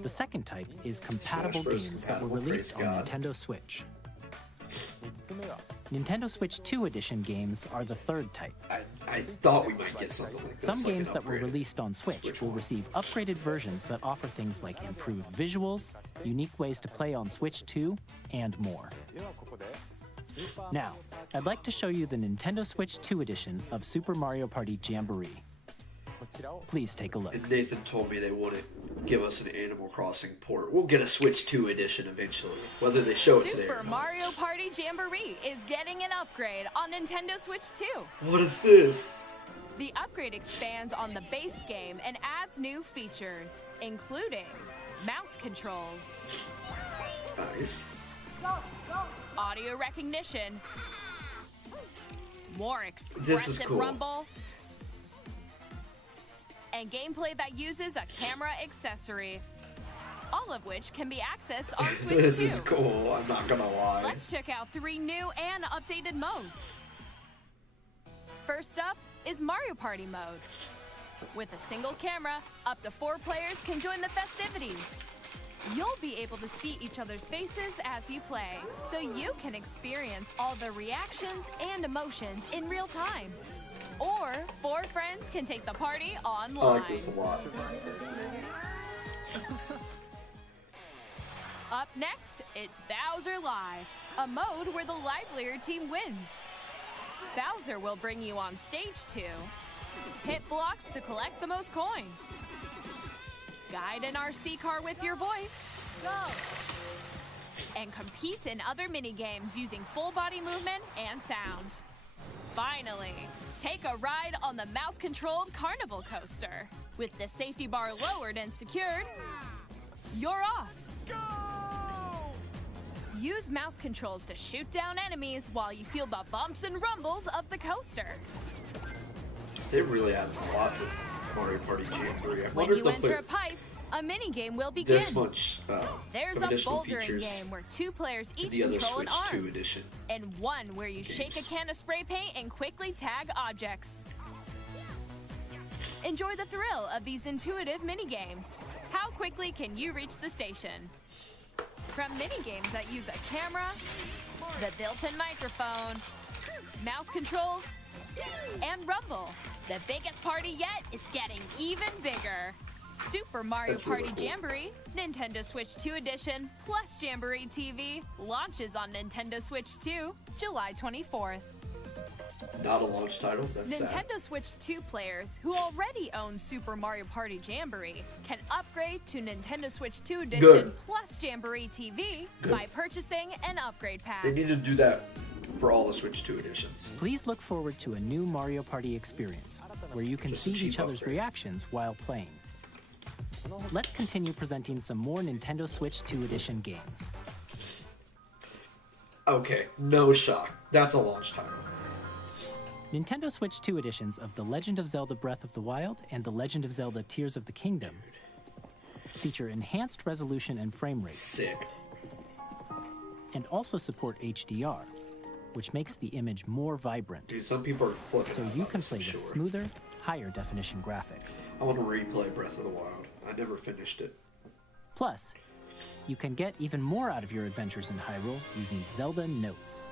The second type is compatible Bros. games that were Compatible, released on praise God. Nintendo Switch. Nintendo Switch 2 Edition games are the third type. I thought we might get something like this. Some like games an that were upgraded released on Switch will receive upgraded versions that offer things like improved visuals, unique ways to play on Switch 2, and more. Now, I'd like to show you the Nintendo Switch 2 edition of Super Mario Party Jamboree. Please take a look. And Nathan told me they wouldn't give us an Animal Crossing port. We'll get a Switch 2 edition eventually, whether they show it today or Super not. Mario Party Jamboree is getting an upgrade on Nintendo Switch 2. What is this? The upgrade expands on the base game and adds new features, including mouse controls, Nice. audio recognition, more This is expressive cool. rumble, and gameplay that uses a camera accessory. All of which can be accessed on Switch 2. This is cool, I'm not gonna lie. Let's check out 3 new and updated modes. First up is Mario Party mode. With a single camera, up to 4 players can join the festivities. You'll be able to see each other's faces as you play, so you can experience all the reactions and emotions in real time. Or 4 friends can take the party I online. like this a lot. Up next, it's Bowser Live, a mode where the livelier team wins. Bowser will bring you on stage to hit blocks to collect the most coins, guide an RC car with your voice, and compete in other mini-games using full body movement and sound. Finally, take a ride on the mouse-controlled Carnival Coaster. With the safety bar lowered and secured, you're off. Use mouse controls to shoot down enemies while you feel the bumps and rumbles of the coaster. They really added a lot to Mario Party Jamboree. I When wonder if you they'll enter a put pipe, a minigame will begin. this much There's of a additional bouldering features game where 2 players in each the other control an Switch 2 arm, edition. and one where you shake a can of spray paint and quickly tag objects. Enjoy the thrill of these intuitive minigames. How quickly can you reach the station? From minigames that use a camera, the built-in microphone, mouse controls, and rumble, the biggest party yet is getting even bigger. Super Mario That's really Party cool. Jamboree, Nintendo Switch 2 Edition, plus Jamboree TV, launches on Nintendo Switch 2, July 24th. Not a launch title, that's sad. Nintendo Switch 2 players who already own Super Mario Party Jamboree can upgrade to Nintendo Switch 2 Edition Good. plus Jamboree TV Good. by purchasing an upgrade pack. They need to do that for all the Switch 2 editions. Please look forward to a new Mario Party experience where you can Just a see cheap each other's upgrade. reactions while playing. Let's continue presenting some more Nintendo Switch 2 Edition games. Okay, no shock. That's a launch title. Nintendo Switch 2 editions of The Legend of Zelda Breath of the Wild and The Legend of Zelda Tears of the Kingdom feature enhanced resolution and frame rate, Sick. and also support HDR, which makes the image more vibrant, Dude, some people are flipping so out you about can this, play I'm with sure. smoother, higher definition graphics. I want to replay Breath of the Wild. I never finished it. Plus, you can get even more out of your adventures in Hyrule using Zelda Notes.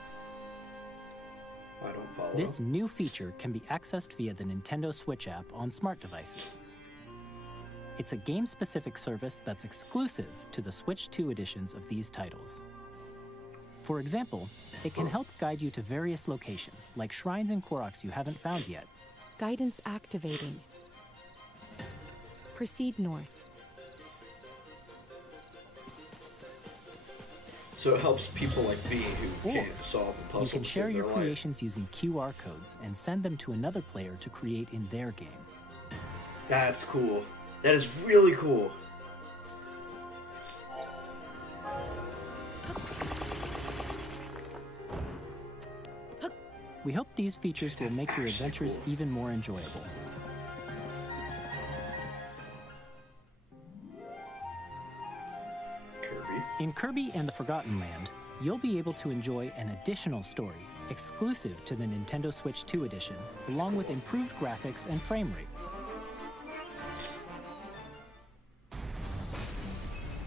I don't follow. This new feature can be accessed via the Nintendo Switch app on smart devices. It's a game-specific service that's exclusive to the Switch 2 editions of these titles. For example, it can help guide you to various locations, like shrines and Koroks you haven't found yet. Guidance activating. Proceed north. So it helps people like me who Or can't solve a puzzle you can to share save your their life. creations using QR codes and send them to another player to create in their game. That's cool. That is really cool. We hope these features will make your adventures even more enjoyable. Kirby. In Kirby and the Forgotten Land, you'll be able to enjoy an additional story exclusive to the Nintendo Switch 2 edition, along with improved graphics and frame rates.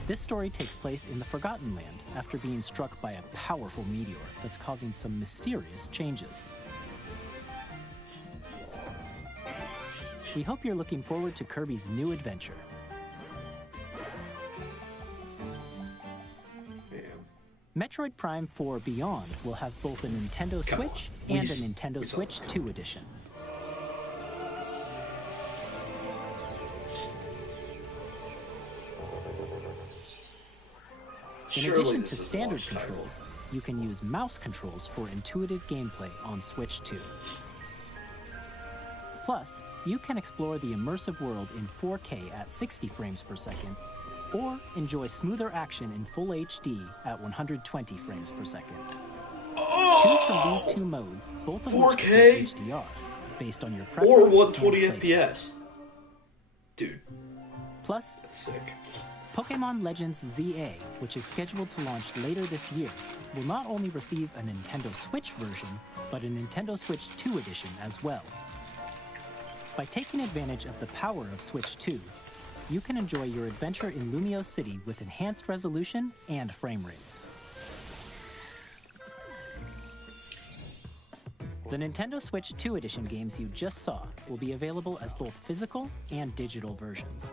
This story takes place in the Forgotten Land after being struck by a powerful meteor that's causing some mysterious changes. We hope you're looking forward to Kirby's new adventure. Metroid Prime 4 Beyond will have both a Nintendo Switch and a Nintendo Switch 2 edition. In addition to standard controls, you can use mouse controls for intuitive gameplay on Switch 2. Plus, you can explore the immersive world in 4K at 60 frames per second, or enjoy smoother action in Full HD at 120 frames per second. Choose from these two modes, both of which support HDR, based on your preference. Or 120 and FPS. Dude. Plus, that's sick. Pokémon Legends ZA, which is scheduled to launch later this year, will not only receive a Nintendo Switch version, but a Nintendo Switch 2 edition as well. By taking advantage of the power of Switch 2, you can enjoy your adventure in Lumio City with enhanced resolution and frame rates. The Nintendo Switch 2 edition games you just saw will be available as both physical and digital versions.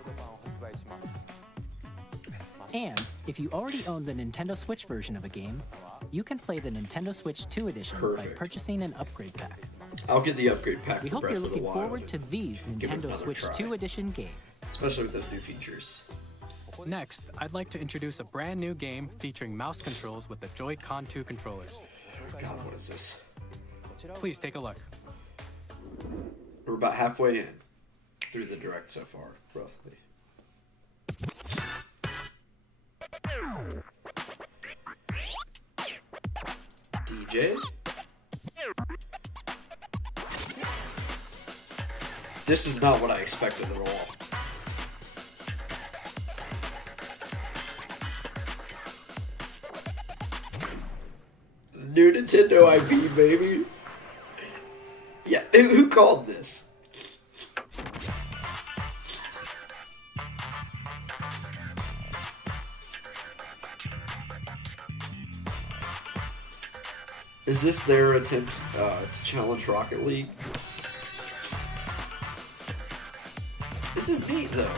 And if you already own the Nintendo Switch version of a game, you can play the Nintendo Switch 2 edition by purchasing an upgrade pack. I'll get the upgrade pack We for hope Breath you're of the looking Wild. forward to these Give it Nintendo another Switch try. 2 edition games. Especially with those new features. Next, I'd like to introduce a brand new game featuring mouse controls with the Joy-Con 2 controllers. God, what is this? Please take a look. We're about halfway in through the direct so far, roughly. DJ? This is not what I expected at all. New Nintendo IP, baby. Yeah, who called this? Is this their attempt to challenge Rocket League? This is neat, though.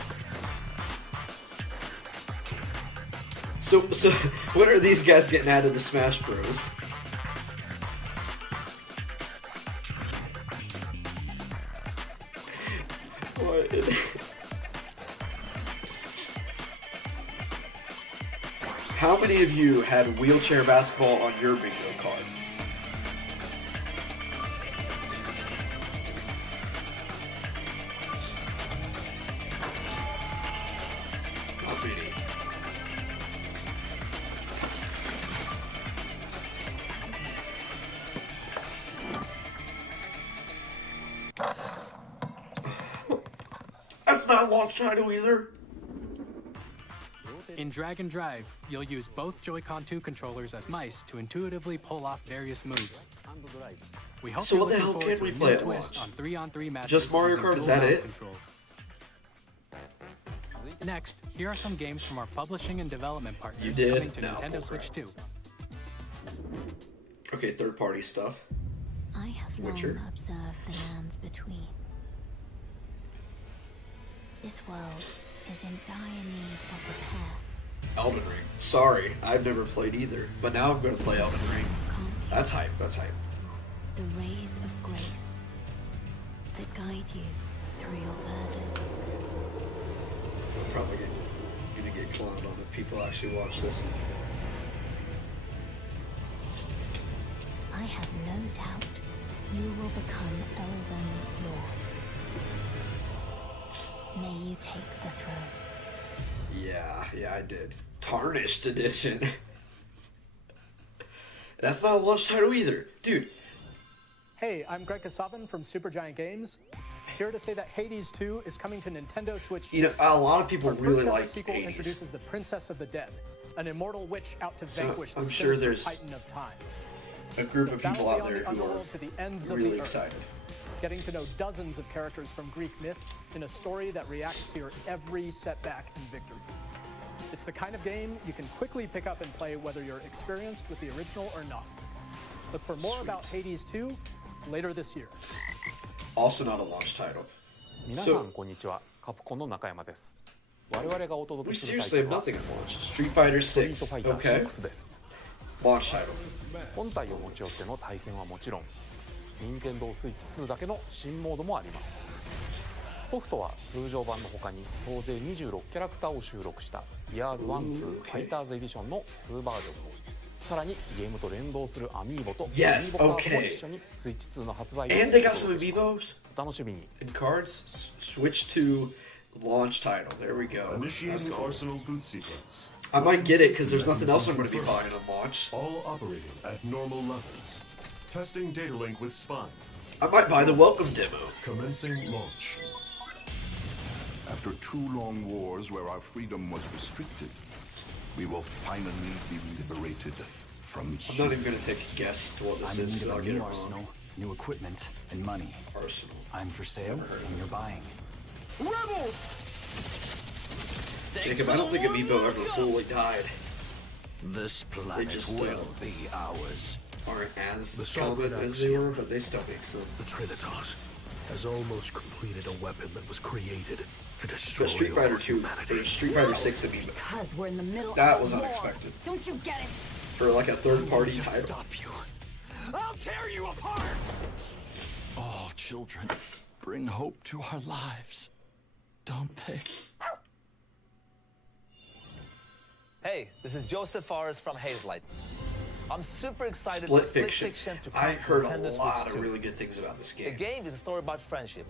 So when are these guys getting added to Smash Bros? What? How many of you had wheelchair basketball on your bingo card? Not many. That's not launch title either. In Drag and Drive, you'll use both Joy-Con 2 controllers as mice to intuitively pull off various moves. We hope So you're what the looking hell forward can to we a play new at twist launch? on 3-on-3 matches Just Mario using Kart, is dual that mouse it? controls. Next, here are some games from our publishing and development partners You did? coming to No, Nintendo bull Switch 2. Okay, third-party stuff. I have Witcher. long observed the lands between. This world is in dire need of repair. Elden Ring. Sorry, I've never played either, but now I'm going to play Elden Ring. That's hype, that's hype. The rays of grace that guide you through your burden. I'm probably going to get clowned on if people actually watch this. have no doubt you will become Elden Lord. May you take the throne. Yeah, I did. Tarnished Edition. That's not a launch title either. Dude. Hey, I'm Greg Kasavin from Supergiant Games. Here to say that Hades 2 is coming to Nintendo Switch 2. You know, a lot of people really like The sequel Hades. introduces the Princess of the Dead, an immortal witch out to vanquish the I'm sure sinister there's Titan of Time. a group of people out Battle there beyond the who are underworld to the ends of really the earth. excited. Getting to know dozens of characters from Greek myth in a story that reacts to your every setback and victory. It's the kind of game you can quickly pick up and play whether you're experienced with the original or not. Look for more about Hades 2 later this year. Also not a launch title. 皆さんこんにちは。カプコンの中山です。我々がお届 We けするタイ seriously ト have ルは nothing at launch. Street Fighter ストリー 6. トファイター Okay. 6です。 Launch title. 本体を持ち寄っての対戦はもちろん、任天堂スイッチ2だけの新モードもあります。ソフトは通常版の他に総勢26キャラクターを収録した Years 1-2 ファイターズエディションの2バージョンと、さらにゲームと連動するアミーボとアミ Yes, ーボカードも okay. 一緒にスイッチ2の発売日 And に they お got some 届けします。 amiibos お楽しみに。 and cards. Switch to launch title. There we go. Initiating That's cool. Arsenal boot sequence. I might get it because there's nothing else I'm going to be buying on launch. All operating at normal levels. Testing data link with Spine. I might buy the welcome demo. Commencing launch. After 2 long wars where our freedom was restricted, we will finally be liberated from I'm not even going to take a guess to what this is because I'll get it wrong. Arsenal, new equipment, and money. Arsenal. I'm for sale, and you're buying. Rebels! Jacob, I don't think Amiibo ever fully died. This They planet just will be ours. aren't as The common Soviet as they were, but they still make some. The Trinitas has almost completed a weapon that was created to destroy But Street Fighter all 2, humanity. or Street Fighter 6 Amiibo. Because we're in the middle That of was a war. unexpected. Don't you get it? For like a third-party Just title. stop you. I'll tear you apart. All children bring hope to our lives, don't they? Hey, this is Joseph Forrest from Hazelight. I'm super excited Split for Split Fiction. Fiction to come I to heard Nintendo a Switch lot of 2. really good things about this The game. game is a story about friendship.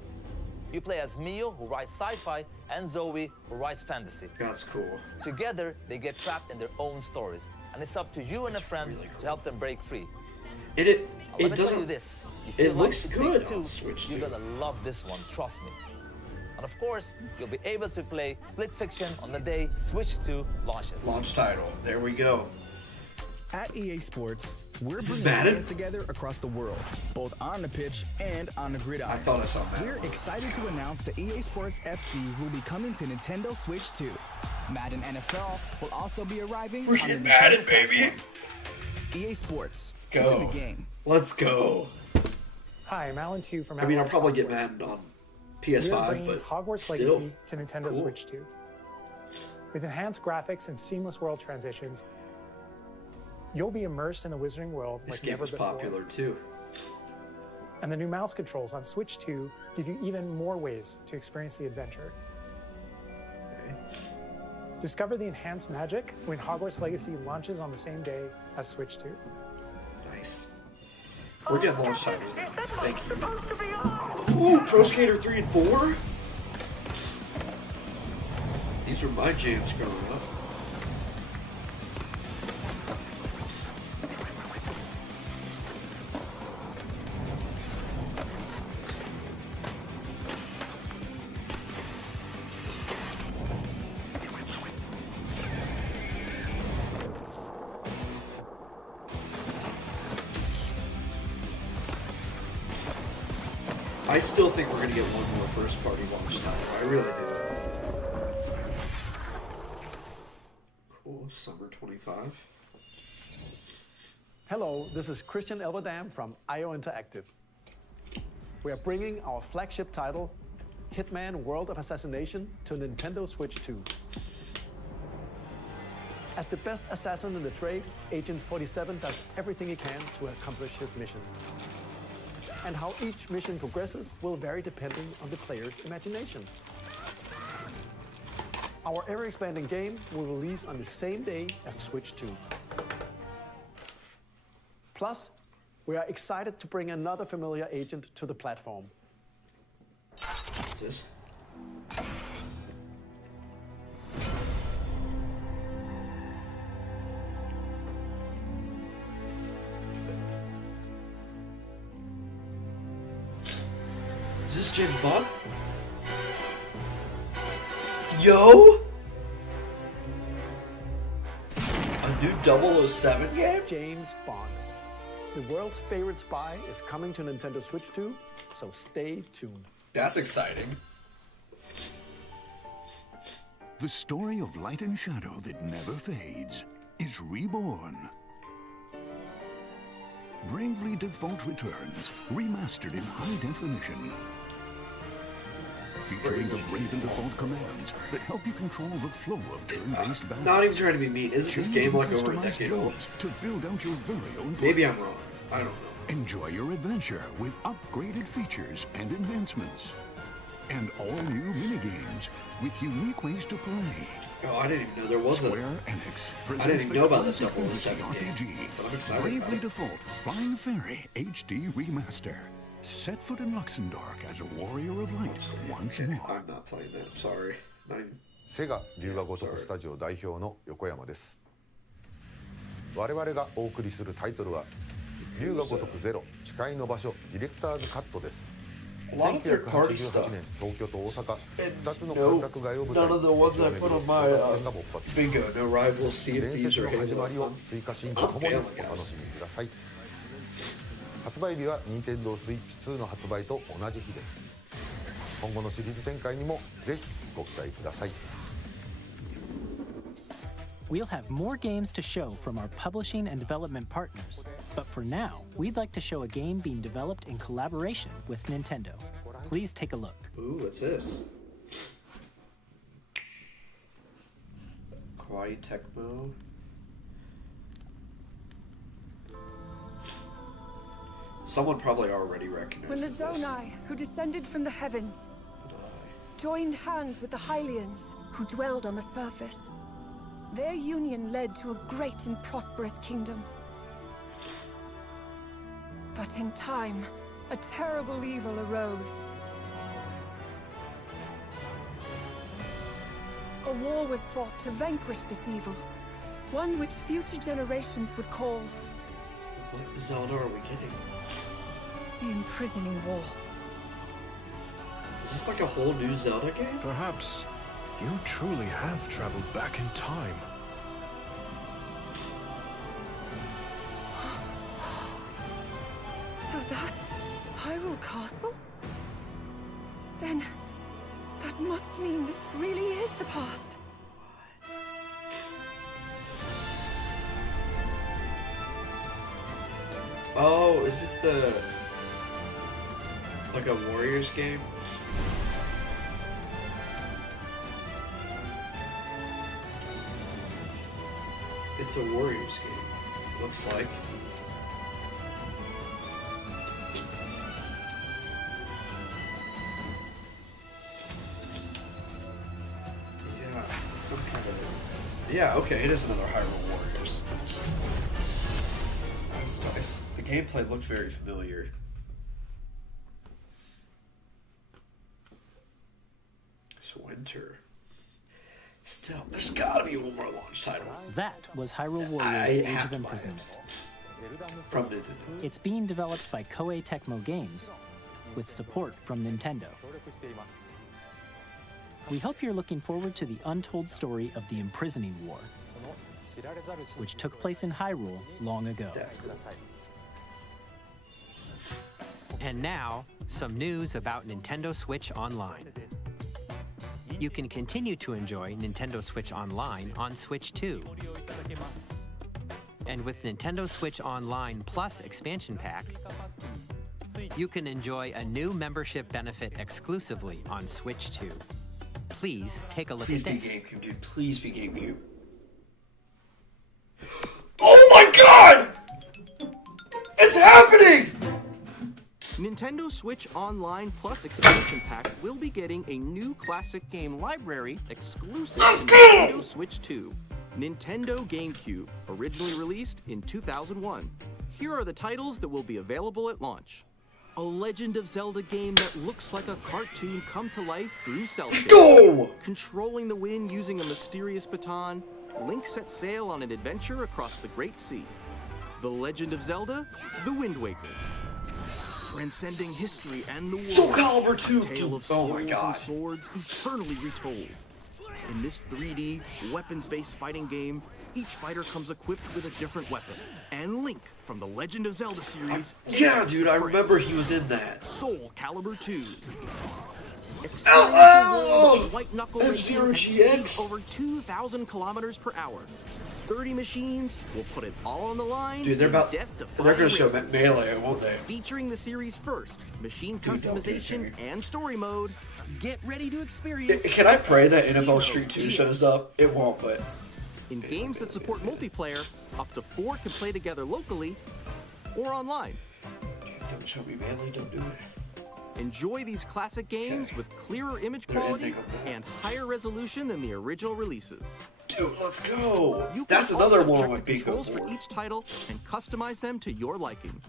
You play as Mio, who writes sci-fi, and Zoe, who writes fantasy. That's cool. Together, they get trapped in their own stories, and it's up to you and a friend to help them break free. It Let me tell doesn't. you this. If It you looks like good Takes Two, on Switch you're 2. gonna love this one, trust me. And of course, you'll be able to play Split Fiction on the day Switch 2 launches. Launch title. There we go. At EA Sports, we're This is bringing Madden? fans together across the world, both on the pitch and on the gridiron. I thought I saw Madden. We're excited to announce that EA Sports FC will be coming to Nintendo Switch 2. Madden NFL will also be arriving We're on the getting Nintendo Madden, baby. platform. EA Sports. Let's It's in go. the game. Let's go. Hi, I'm Alan Tu from I mean, I'll Avalanche probably get Software. Madden on We are PS5, bringing but Hogwarts still. Legacy to Nintendo Cool. Switch 2. With enhanced graphics and seamless world transitions, you'll be immersed in the Wizarding world This like game never was before. popular too. And the new mouse controls on Switch 2 give you even more ways to experience the adventure. Discover the enhanced magic when Hogwarts Legacy launches on the same day as Switch 2. Nice. We're getting launch titles now. Thank you. Ooh, Pro Skater 3 and 4? These were my jams growing up. I still think we're going to get one more first-party launch title. I really do. Cool. Summer 25. Hello, this is Christian Elverdam from IO Interactive. We are bringing our flagship title, Hitman World of Assassination, to Nintendo Switch 2. As the best assassin in the trade, Agent 47 does everything he can to accomplish his mission. And how each mission progresses will vary depending on the player's imagination. Our ever-expanding game will release on the same day as Switch 2. Plus, We are excited to bring another familiar agent to the platform. What's this? Is this James Bond? Yo! A new 007 game? James Bond. The world's favorite spy is coming to Nintendo Switch 2, so stay tuned. That's exciting. The story of light and shadow that never fades is reborn. Bravely Default returns, remastered in high definition. Featuring the Bravely Default commands that help you control the flow of turn-based battles. Not even trying to be mean. Isn't this game like over a decade old? To build out your very own Maybe I'm wrong. I don't know. Enjoy your adventure with upgraded features and enhancements. And all new minigames with unique ways to play. Oh, I didn't even know there was a... Square Enix I didn't even know about the classic 007 game. RPG, But I'm excited Bravely about it. Default Flying Fairy HD Remaster. Set foot in Luxembourg as a warrior of light once more. I'm not playing that. I'm sorry. Not even... セガ龍が如くスタジオ代表の横山です。我々がお送りするタイトルは龍が如くゼロ誓いの場所ディレクターズカットです。 A lot of third-party stuff. 1988年東京と大阪2つの No, 歓楽街を舞台 none of the ones I put on my bingo. No rivals, Sea of 伝 Thieves, 説 or の始ま Halo. りを追加シーンとともにお楽しみください。発売日は Nintendo Switch 2の発売と同じ日です。今後のシリーズ展開にもぜひご期待ください。 We'll have more games to show from our publishing and development partners, but for now, we'd like to show a game being developed in collaboration with Nintendo. Please take a look. Ooh, what's this? Kawaii Tecmo. Someone probably already When the recognizes this. Zonai, who descended from the heavens, joined hands with the Hylians, who dwelled on the surface, their union led to a great and prosperous kingdom. But in time, a terrible evil arose. A war was fought to vanquish this evil, one which future generations would call What Zelda are we getting? the Imprisoning War. Is this like a whole new Zelda game? Perhaps you truly have traveled back in time. So that's Hyrule Castle? Then that must mean this really is the past. Oh, is this the... like a Warriors game? It's a Warriors game, looks like. Yeah, some kind of... Yeah, okay, it is another Hyrule Warriors. That's nice. The gameplay looked very familiar. It's winter. Still, there's gotta be one more launch title. That was Hyrule Warriors Age of Imprisonment. From Nintendo. It's being developed by Koei Tecmo Games, with support from Nintendo. We hope you're looking forward to the untold story of the Imprisoning War, which took place in Hyrule long ago. And now, some news about Nintendo Switch Online. You can continue to enjoy Nintendo Switch Online on Switch 2. And with Nintendo Switch Online Plus expansion pack, you can enjoy a new membership benefit exclusively on Switch 2. Please take a look Please at be this. GameCube, dude. Please be GameCube. Oh my god! It's happening! Nintendo Switch Online Plus expansion pack will be getting a new classic game library exclusive to Nintendo Switch 2. Nintendo GameCube, originally released in 2001. Here are the titles that will be available at launch. A Legend of Zelda game that looks like a cartoon come to life through cell shading. Go! Controlling the wind using a mysterious baton, Link sets sail on an adventure across the Great Sea. The Legend of Zelda, The Wind Waker. Transcending history and the world. Soul Calibur 2! A tale of Oh my souls god. and swords eternally retold. In this 3D, weapons-based fighting game, each fighter comes equipped with a different weapon. And Link from the Legend of Zelda series. Yeah, dude, I remember he was in that. Soul Calibur 2. Oh, White knuckle F-Zero racing at GX. speed over 2,000 kilometers per hour. 30 machines will put it all on the line. Dude, they're in about. death-defying They're gonna show races. Melee, won't they? Featuring the series' first machine Dude, don't get customization me. and story mode. Get ready to experience. Can I pray that NFL Zero Street 2 GX. shows up? It won't, but. In games that support multiplayer, up to 4 can play together locally or online. Don't show me Melee, don't do it. Enjoy these classic games with clearer image They're quality ending on that. and higher resolution than the original releases. Dude, let's go! You That's can another also one check with the Pico controls for board. each title and customize them to your liking.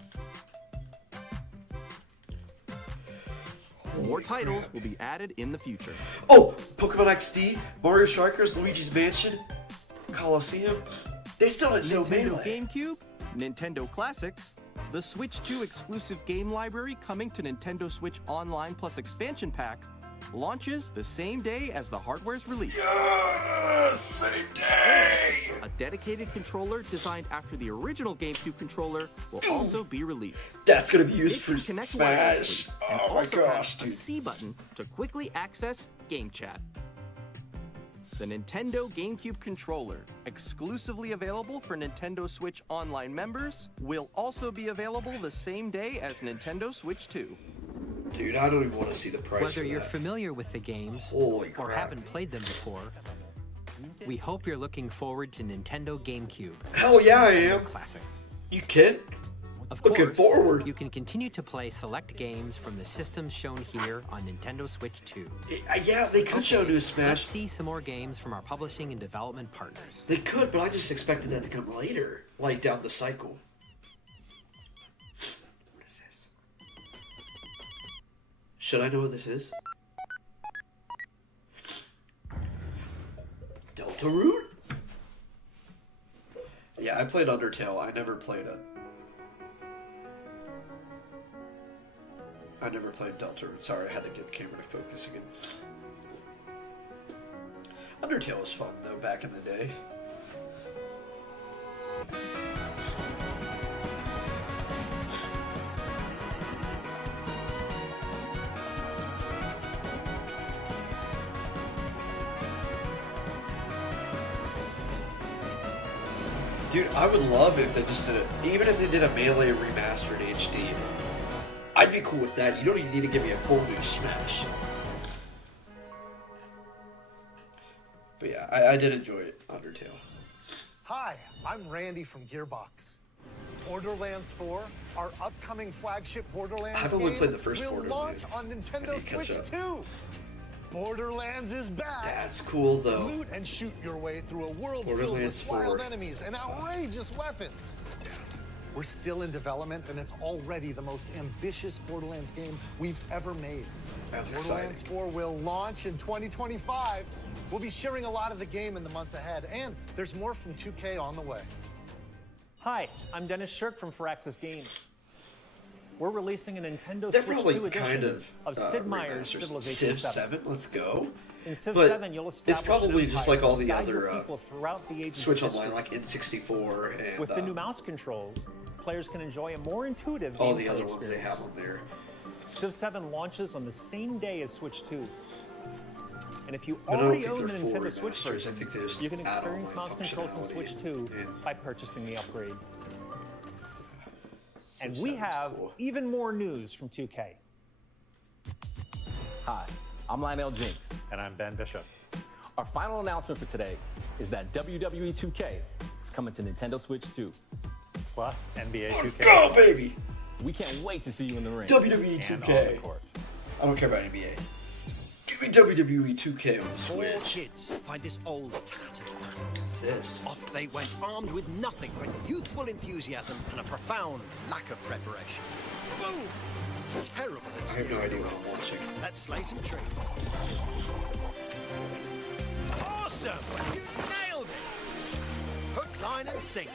More titles will be added in the future. Oh, Pokemon XD, Mario Strikers, Luigi's Mansion, Coliseum. They still didn't show Nintendo Melee. GameCube, Nintendo Classics, the Switch 2 exclusive game library coming to Nintendo Switch Online Plus Expansion Pack, launches the same day as the hardware's release. Yes, same day! A dedicated controller designed after the original GameCube controller will also be released. That's gonna be used It for can connect Smash. wirelessly and Oh my also gosh, has a dude. C button to quickly access Game Chat. The Nintendo GameCube controller, exclusively available for Nintendo Switch Online members, will also be available the same day as Nintendo Switch 2. Dude, I don't even want to see the price Whether for you're that. familiar with the games Holy or crap. haven't played them before, we hope you're looking forward to Nintendo GameCube. Hell yeah, I am. Classics. You kid? Of Looking course, forward. you can continue to play select games from the systems shown here on Nintendo Switch 2. Yeah, they could show New Let's Smash. see some more games from our publishing and development partners. They could, but I just expected that to come later, like down the cycle. What is this? Should I know what this is? Deltarune? Yeah, I played Undertale. I never played Deltarune. Sorry, I had to get the camera to focus again. Undertale was fun though back in the day. Dude, I would love if they just did it. Even if they did a Melee remastered HD, I'd be cool with that. You don't even need to give me a full new Smash. But yeah, I did enjoy it, Undertale. Hi, I'm Randy from Gearbox. Borderlands 4, our upcoming flagship Borderlands I've only game, played the first will Borderlands. launch on I Nintendo need to catch Switch up. 2. Borderlands is back. That's cool though. Loot and shoot your way through a world filled Borderlands with wild 4. enemies and outrageous weapons. We're still in development, and it's already the most ambitious Borderlands game we've ever made. That's Borderlands 4 will launch in 2025. We'll be sharing a lot of the game in the months ahead, and there's more from 2K on the way. Hi, I'm Dennis Shirk from Firaxis Games. We're releasing a Nintendo They're Switch probably 2 edition kind of Sid Meier's remasters. Civilization Civ 7. 7, let's go. In Civ But 7, you'll establish it's probably an just empire like all the guide your other people throughout the ages Switch of Online, history. like N64 and With the new mouse controls, players can enjoy a more intuitive all the gameplay other ones they experience. have on there. Civ 7 launches on the same day as Switch 2. And if you But I don't already think own the they're full Nintendo Switch remasters. I version, think they just you can add experience online mouse controls in functionality Switch 2 and- by purchasing the upgrade. And Civ we 7's have cool. even more news from 2K. Hi, I'm Lionel Jinks. And I'm Ben Bishop. Our final announcement for today is that WWE 2K is coming to Nintendo Switch 2. Plus NBA 2K. Go, baby! We can't wait to see you in the ring. WWE And 2K. on the court. I don't care about NBA. Give me WWE 2K on the Four Switch. kids find this old tattered man. That's this? Off they went, armed with nothing but youthful enthusiasm and a profound lack of preparation. Boom! Terrible at I have no steering. idea what I'm watching. Let's slay some trees. Awesome! You nailed it! Hook, line, and sinker.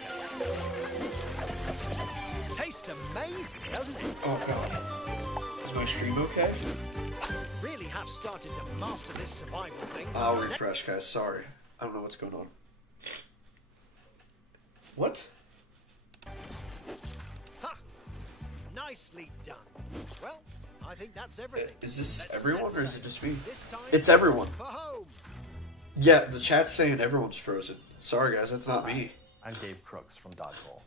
Tastes amazing, doesn't it? Oh god. Is my stream okay? Really have started to master this survival thing. I'll refresh, guys. Sorry. I don't know what's going on. What? Ha! Nicely done. Well, I think that's everything. Is this Let's everyone set or is it just me? This time It's everyone. for home. Yeah, the chat's saying everyone's frozen. Sorry guys, that's not me. I'm Gabe Crooks from Dodgeball.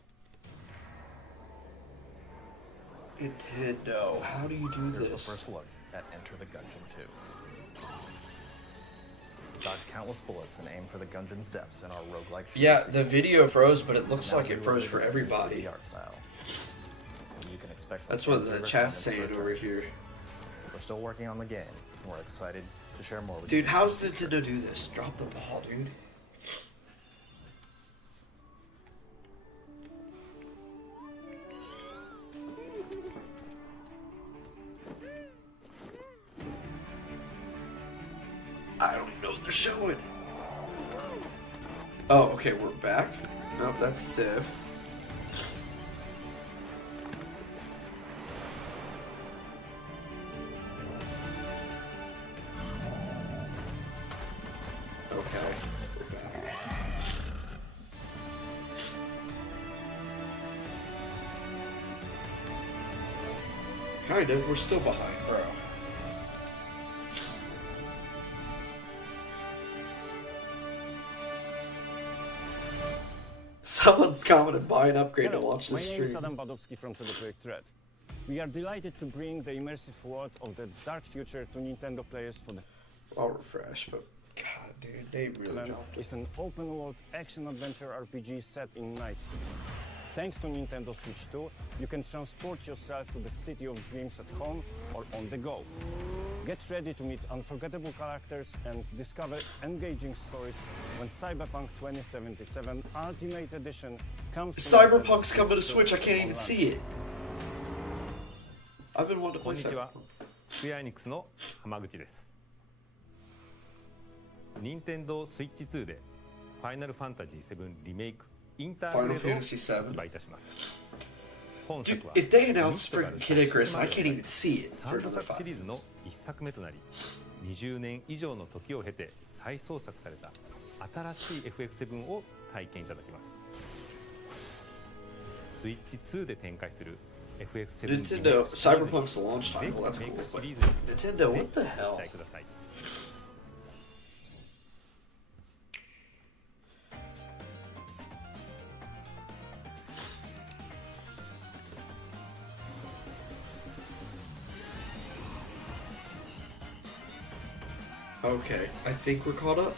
Nintendo, how do you do Here's this? the first look at Enter the Gungeon 2. Dodge countless bullets and aim for the Gungeon's depths in our roguelike shooter Yeah, the sequence. video froze, but it looks Now like it we froze really for get everybody. the art style. You can expect some That's what the favorite chat's comments saying for over return. here. We're still working on the game, and we're excited to share more with Dude, you. how's Nintendo do this? Drop the ball, dude. I don't even know what they're showing. Oh, okay, we're back. Nope, that's Civ. Okay, we're back. Kind of, we're still behind, bro. Someone's commented, buy an upgrade to watch my this name is stream. Adam Badowski from CD Projekt Red. We are delighted to bring the immersive world of the dark future to Nintendo players for the I'll refresh, but god, dude, they really Land jumped. is an open-world action-adventure RPG set in Night City. Thanks to Nintendo Switch 2, you can transport yourself to the city of dreams at home or on the go. Get ready to meet unforgettable characters and discover engaging stories when Cyberpunk 2077 Ultimate Edition comes to Cyberpunk's Nintendo coming to Switch Switch, I can't even online. see it. I've been wanting to こん play にちは Cyberpunk.。スクエアエニックスの浜口です。任天堂スイッチ2でファイナルファンタジー7リメイクインターグレードを Final Fantasy 発売いたします。本 Dude, 作は if they announce ミッドガル freaking Kid Icarus, I can't even see it for 3部 another 作シ 5. リーズの1作目となり、20年以上の時を経て再創作された新しい FF7 を体験いただきます。スイッチ2で展開する FF7 リメイクシリ Nintendo, ーズに Cyberpunk's launch ぜ title, ひ that's メイ cool, クシ but リーズに Nintendo, ぜ what the ひ hell? ご期待ください。Okay, I think we're caught up.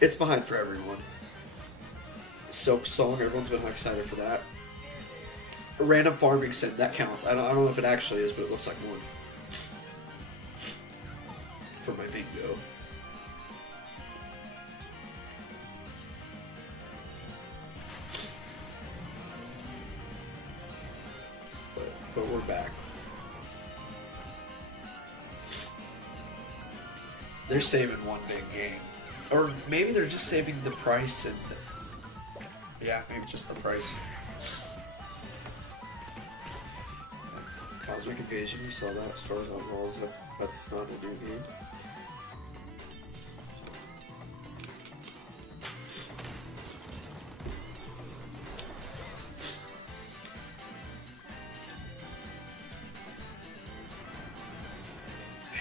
It's behind for everyone. Silk Song, everyone's been excited for that. A random farming sim, that counts. I don't know if it actually is, but it looks like one. For my bingo. But we're back. They're saving one big game. Or maybe they're just saving the price and... Yeah, maybe just the price. Cosmic Invasion, we saw that. Stars on Walls, that's not a new game.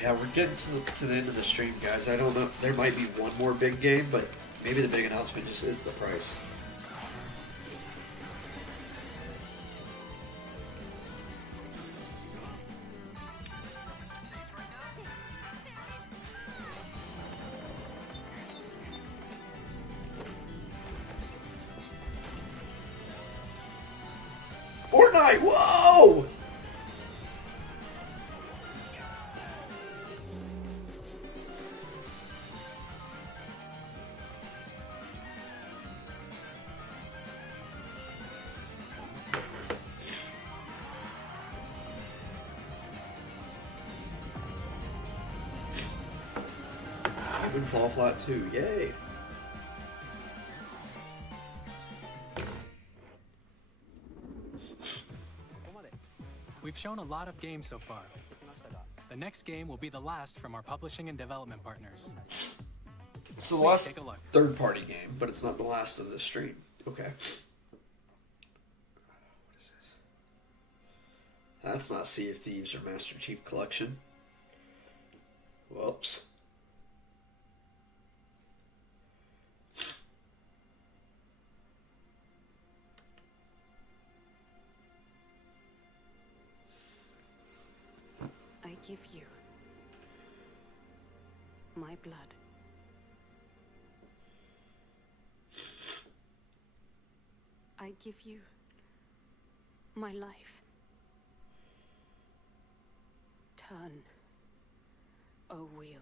Yeah, we're getting to the end of the stream, guys. I don't know. There might be one more big game, but maybe the big announcement just is the price. Fortnite! Whoa! and Fall Flat 2. Yay! We've shown a lot of games so far. The next game will be the last from our publishing and development partners. So the Please last take a look. third-party game, but it's not the last of the stream. Okay. What is this? That's not Sea of Thieves or Master Chief Collection. Whoops. I give you my blood. I give you my life. Turn, O wheel,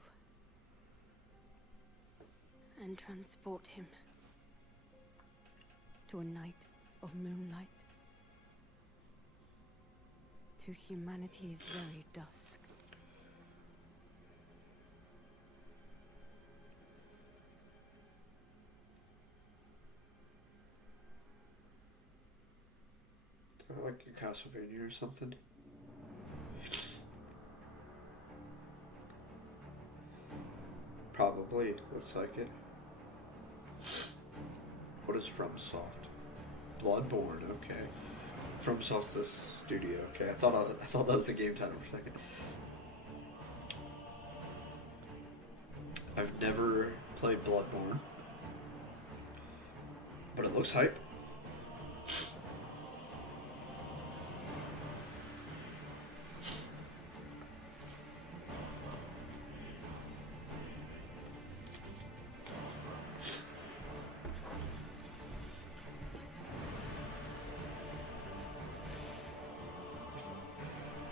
and transport him to a night of moonlight, to humanity's very dusk. Like a Castlevania or something. Probably looks like it. What is FromSoft? Bloodborne. Okay. FromSoft's the studio. Okay, I thought that was the game title for a second. I've never played Bloodborne, but it looks hype.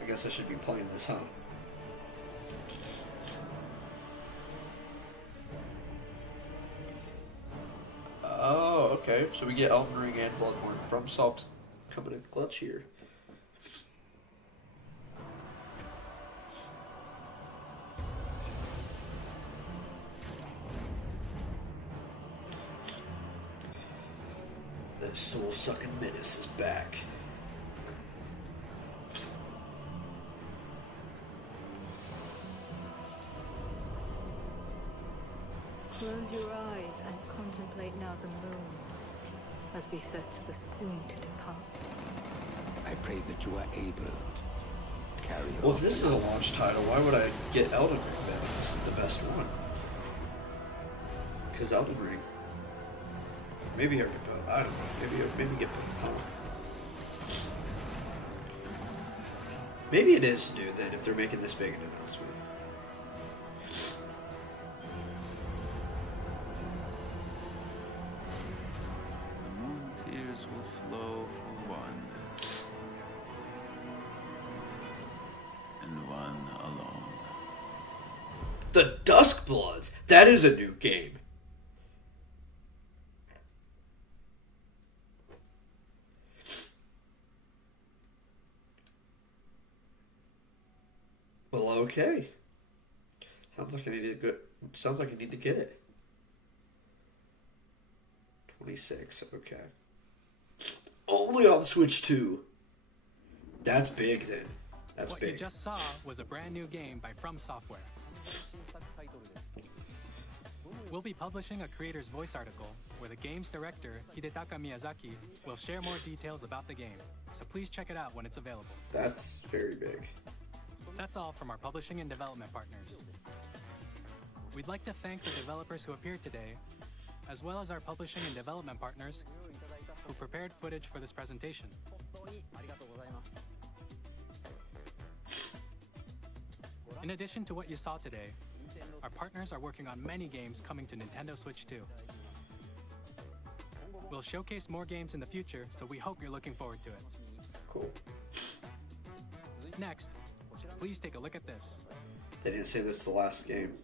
I guess I should be playing this, huh? Oh, okay. So we get Elden Ring and Bloodborne. FromSoft coming in clutch here. The soul-sucking menace is back. Close your eyes and contemplate now the moon, as befits the soon to depart. I pray that you are able to carry Well, on. if this is a launch title, why would I get Elden Ring then if this is the best one? Because Elden Ring. Maybe I could put, I don't know, maybe get both on. Maybe it is new then if they're making this big an announcement. The moon tears will flow for one, and one alone. The Duskbloods! That is a new game. Well, okay. Sounds like I need to go. Sounds like I need to get it. 26. Okay. Only on Switch 2. That's big then. That's What big. you just saw was a brand new game by From Software. We'll be publishing a creator's voice article where the game's director, Hidetaka Miyazaki, will share more details about the game. So please check it out when it's available. That's very big. That's all from our publishing and development partners. We'd like to thank the developers who appeared today, as well as our publishing and development partners who prepared footage for this presentation. In addition to what you saw today, our partners are working on many games coming to Nintendo Switch 2. We'll showcase more games in the future, so we hope you're looking forward to it. Cool. Next, please take a look at this. They didn't say this is the last game.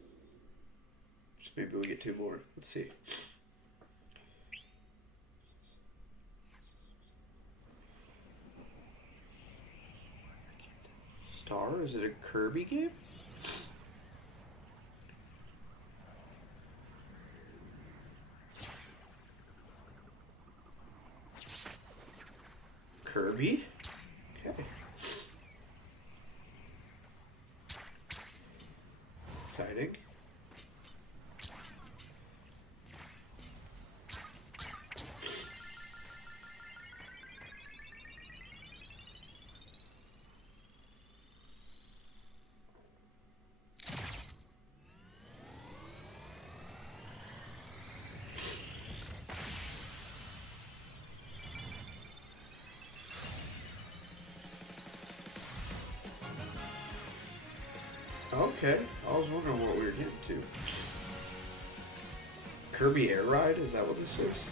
So maybe we get two more. Let's see. Star? Is it a Kirby game? Okay. Exciting. Okay, I was wondering what we were getting to. Kirby Air Ride, is that what this is?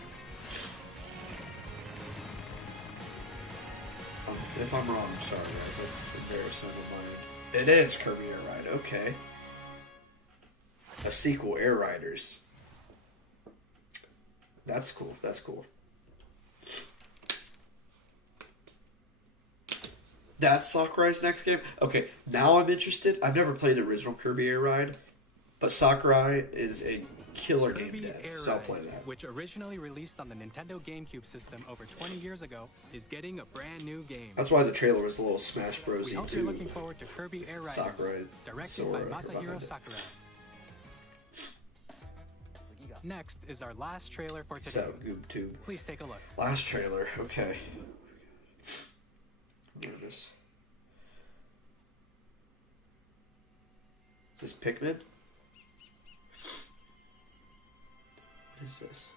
If I'm wrong, I'm sorry guys, that's embarrassing of mine. It is Kirby Air Ride, okay. A sequel, Air Riders. That's cool, that's cool. That's Sakurai's next game? Okay, now I'm interested. I've never played the original Kirby Air Ride, but Sakurai is a killer game dev, so I'll play that. Which originally released on the Nintendo GameCube system over 20 years ago, is getting a brand new game. That's why the trailer was a little Smash Bros. We hope you're looking forward to Kirby Air Riders, Sakurai, directed by Masahiro Sakurai. Next is our last trailer for today. So, GoobTube. Please take a look. Last trailer, okay. Nervous. Is this Pikmin? What is this?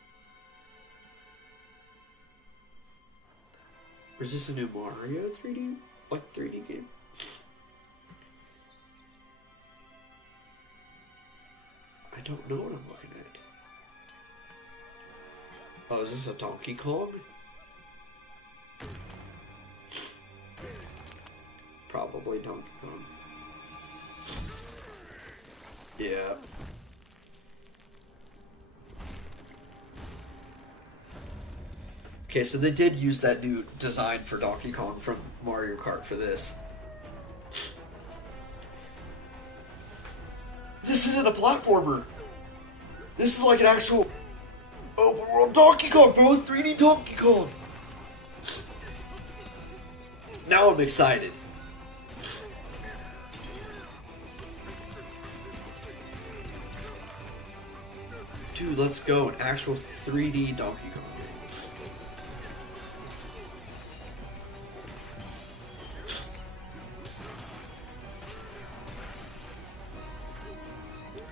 Or is this a new Mario 3D? Like 3D game? I don't know what I'm looking at. Oh, is this a Donkey Kong? Probably Donkey Kong. Yeah. Okay, so they did use that new design for Donkey Kong from Mario Kart for this. This isn't a platformer. This is like an actual open world Donkey Kong, bro. 3D Donkey Kong. Now I'm excited. Dude, let's go. An actual 3D Donkey Kong game.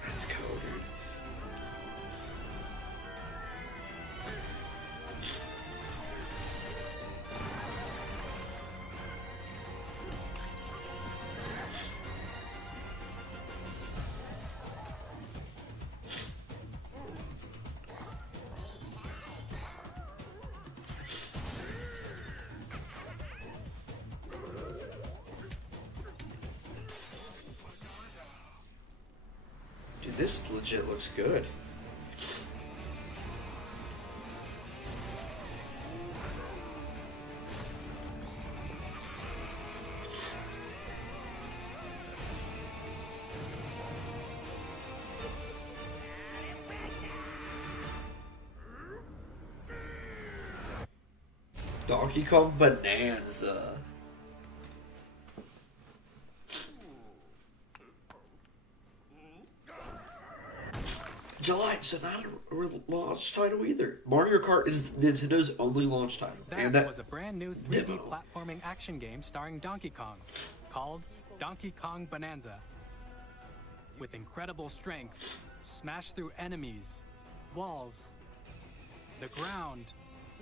Let's go, dude. Dude, this legit looks good. Donkey Kong Bonanza. July, so not a launch title either. Mario Kart is Nintendo's only launch title. That was a brand new 3D platforming action game starring Donkey Kong, called Donkey Kong Bonanza. With incredible strength, smash through enemies, walls, the ground,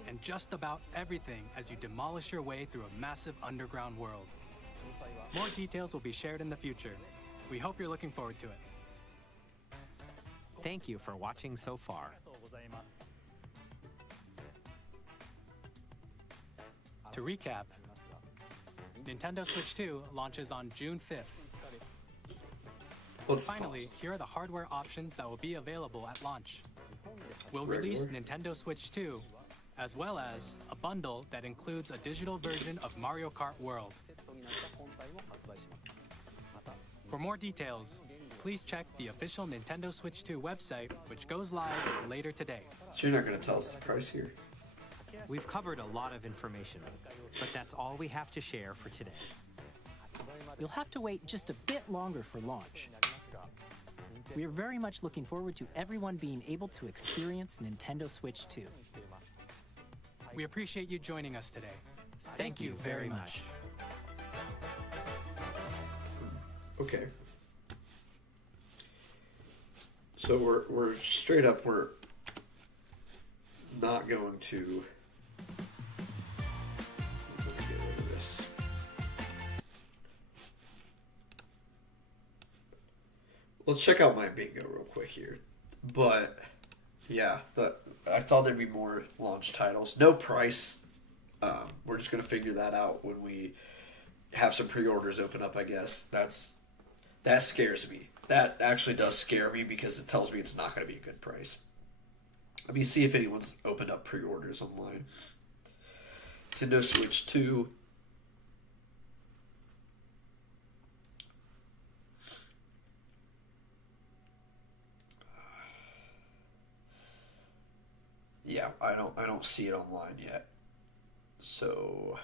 and just about everything as you demolish your way through a massive underground world. More details will be shared in the future. We hope you're looking forward to it. Thank you for watching so far. To recap, Nintendo Switch 2 launches on June 5th. Finally, here are the hardware options that will be available at launch. We'll release Nintendo Switch 2, as well as a bundle that includes a digital version of Mario Kart World. For more details, please check the official Nintendo Switch 2 website, which goes live later today. So you're not going to tell us the price here? We've covered a lot of information, but that's all we have to share for today. You'll have to wait just a bit longer for launch. We are very much looking forward to everyone being able to experience Nintendo Switch 2. We appreciate you joining us today. Thank you very much. Okay. So we're straight up, we're not going to. Let me get rid of this. Let's check out my bingo real quick here. But yeah, I thought there'd be more launch titles. No price. We're just gonna figure that out when we have some pre-orders open up, I guess. That scares me. That actually does scare me because it tells me it's not going to be a good price. Let me see if anyone's opened up pre-orders online. Nintendo Switch 2. Yeah, I don't see it online yet. So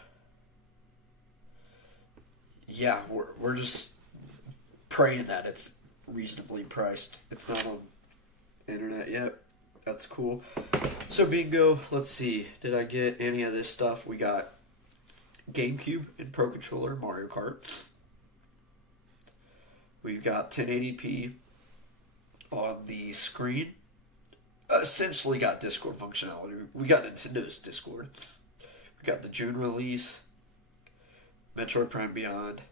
yeah, we're just praying that it's reasonably priced. It's not on the internet yet. That's cool. So bingo, let's see. Did I get any of this stuff? We got GameCube and Pro Controller, Mario Kart. We've got 1080p on the screen. Essentially got Discord functionality. We got Nintendo's Discord. We got the June release, Metroid Prime Beyond,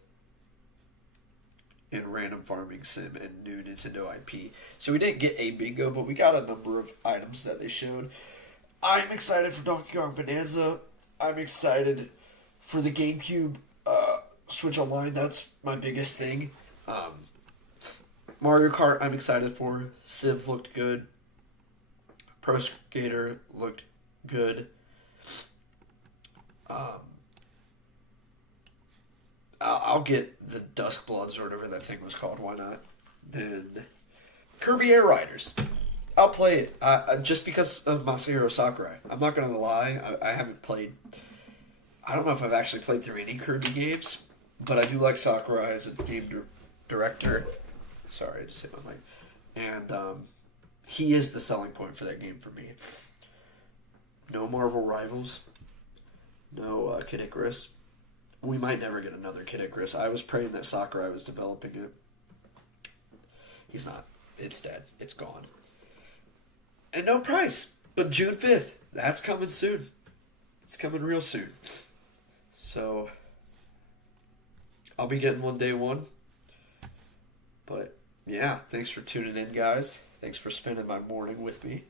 and Random Farming Sim and new Nintendo IP. So we didn't get a bingo, but we got a number of items that they showed. I'm excited for Donkey Kong Bonanza. I'm excited for the GameCube Switch Online. That's my biggest thing. Mario Kart, I'm excited for. Civ looked good. Pro Skater looked good. I'll get the Dusk Bloods or whatever that thing was called. Why not? Then Kirby Air Riders. I'll play it just because of Masahiro Sakurai. I'm not gonna lie. I haven't played. I don't know if I've actually played through any Kirby games, but I do like Sakurai as a game director. Sorry, I just hit my mic. And he is the selling point for that game for me. No Marvel Rivals. No Kid Icarus. We might never get another Kid Icarus. I was praying that Sakurai was developing it. He's not. It's dead. It's gone. And no price. But June 5th. That's coming soon. It's coming real soon. So, I'll be getting one day one. But, yeah. Thanks for tuning in, guys. Thanks for spending my morning with me.